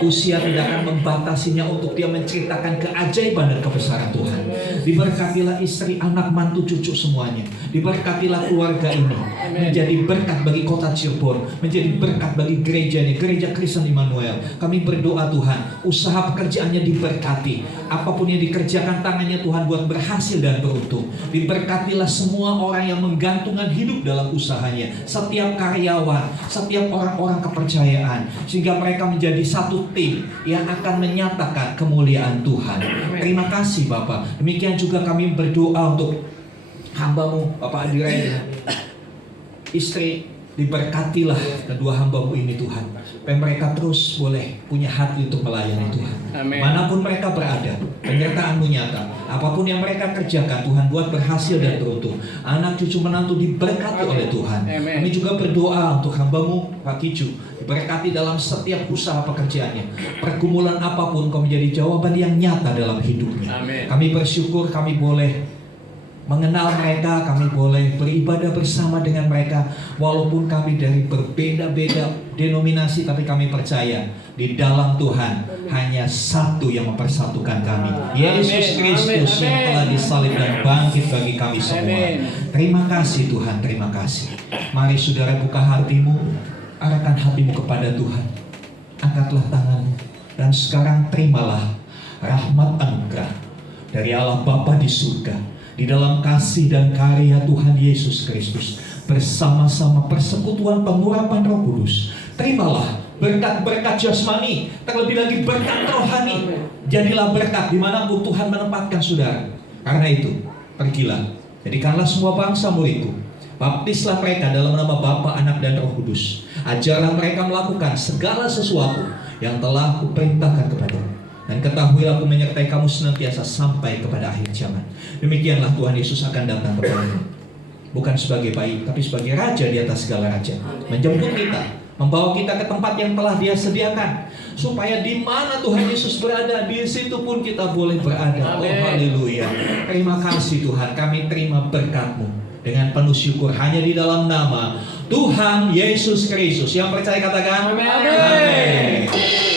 Usia tidak akan membatasinya untuk dia menceritakan keajaiban dan kebesaran Tuhan. Diberkatilah istri, anak, mantu, cucu semuanya. Diberkatilah keluarga ini menjadi berkat bagi kota Cirebon, menjadi berkat bagi gereja ini, Gereja Kristen Immanuel. Kami berdoa Tuhan, usaha pekerjaannya diberkati. Apapun yang dikerjakan tangannya Tuhan buat berhasil dan beruntung. Diberkatilah semua orang yang menggantungkan hidup dalam usahanya, setiap karyawan, setiap orang-orang kepercayaan, sehingga mereka menjadi satu tim yang akan menyatakan kemuliaan Tuhan. Terima kasih Bapak. Demikian juga kami berdoa untuk hamba-Mu Bapak Adiraina, istri, diberkatilah kedua hamba-Mu ini Tuhan, supaya mereka terus boleh punya hati untuk melayani Tuhan. Amin. Manapun mereka berada, penyertaan-Mu nyata. Apapun yang mereka kerjakan Tuhan buat berhasil dan beruntung. Anak cucu menantu diberkati oleh Tuhan. Amin. Kami juga berdoa untuk hamba-Mu Pak Kicu, diberkati dalam setiap usaha pekerjaannya. Pergumulan apapun Kau menjadi jawaban yang nyata dalam hidupnya. Amin. Kami bersyukur kami boleh mengenal mereka, kami boleh beribadah bersama dengan mereka. Walaupun kami dari berbeda-beda denominasi, tapi kami percaya di dalam Tuhan hanya satu yang mempersatukan kami, Yesus Kristus yang telah disalib dan bangkit bagi kami semua. Terima kasih Tuhan, terima kasih. Mari saudara buka hatimu, arahkan hatimu kepada Tuhan. Angkatlah tanganmu dan sekarang terimalah rahmat anugerah dari Allah Bapa di surga, di dalam kasih dan karya Tuhan Yesus Kristus, bersama-sama persekutuan pengurapan Roh Kudus, terimalah berkat-berkat jasmani, terlebih lagi berkat rohani. Jadilah berkat dimanapun Tuhan menempatkan saudara. Karena itu, pergilah, jadikanlah semua bangsa muridku. Baptislah mereka dalam nama Bapa, Anak, dan Roh Kudus. Ajarlah mereka melakukan segala sesuatu yang telah kuperintahkan kepadamu. Dan ketahuilah aku menyertai kamu senantiasa sampai kepada akhir zaman. Demikianlah Tuhan Yesus akan datang kepadamu. Bukan sebagai bayi, tapi sebagai Raja di atas segala raja. Menjemput kita, membawa kita ke tempat yang telah Dia sediakan, supaya di mana Tuhan Yesus berada, di situ pun kita boleh berada. Oh haleluya. Terima kasih Tuhan, kami terima berkat-Mu dengan penuh syukur hanya di dalam nama Tuhan Yesus Kristus. Yang percaya katakan amin.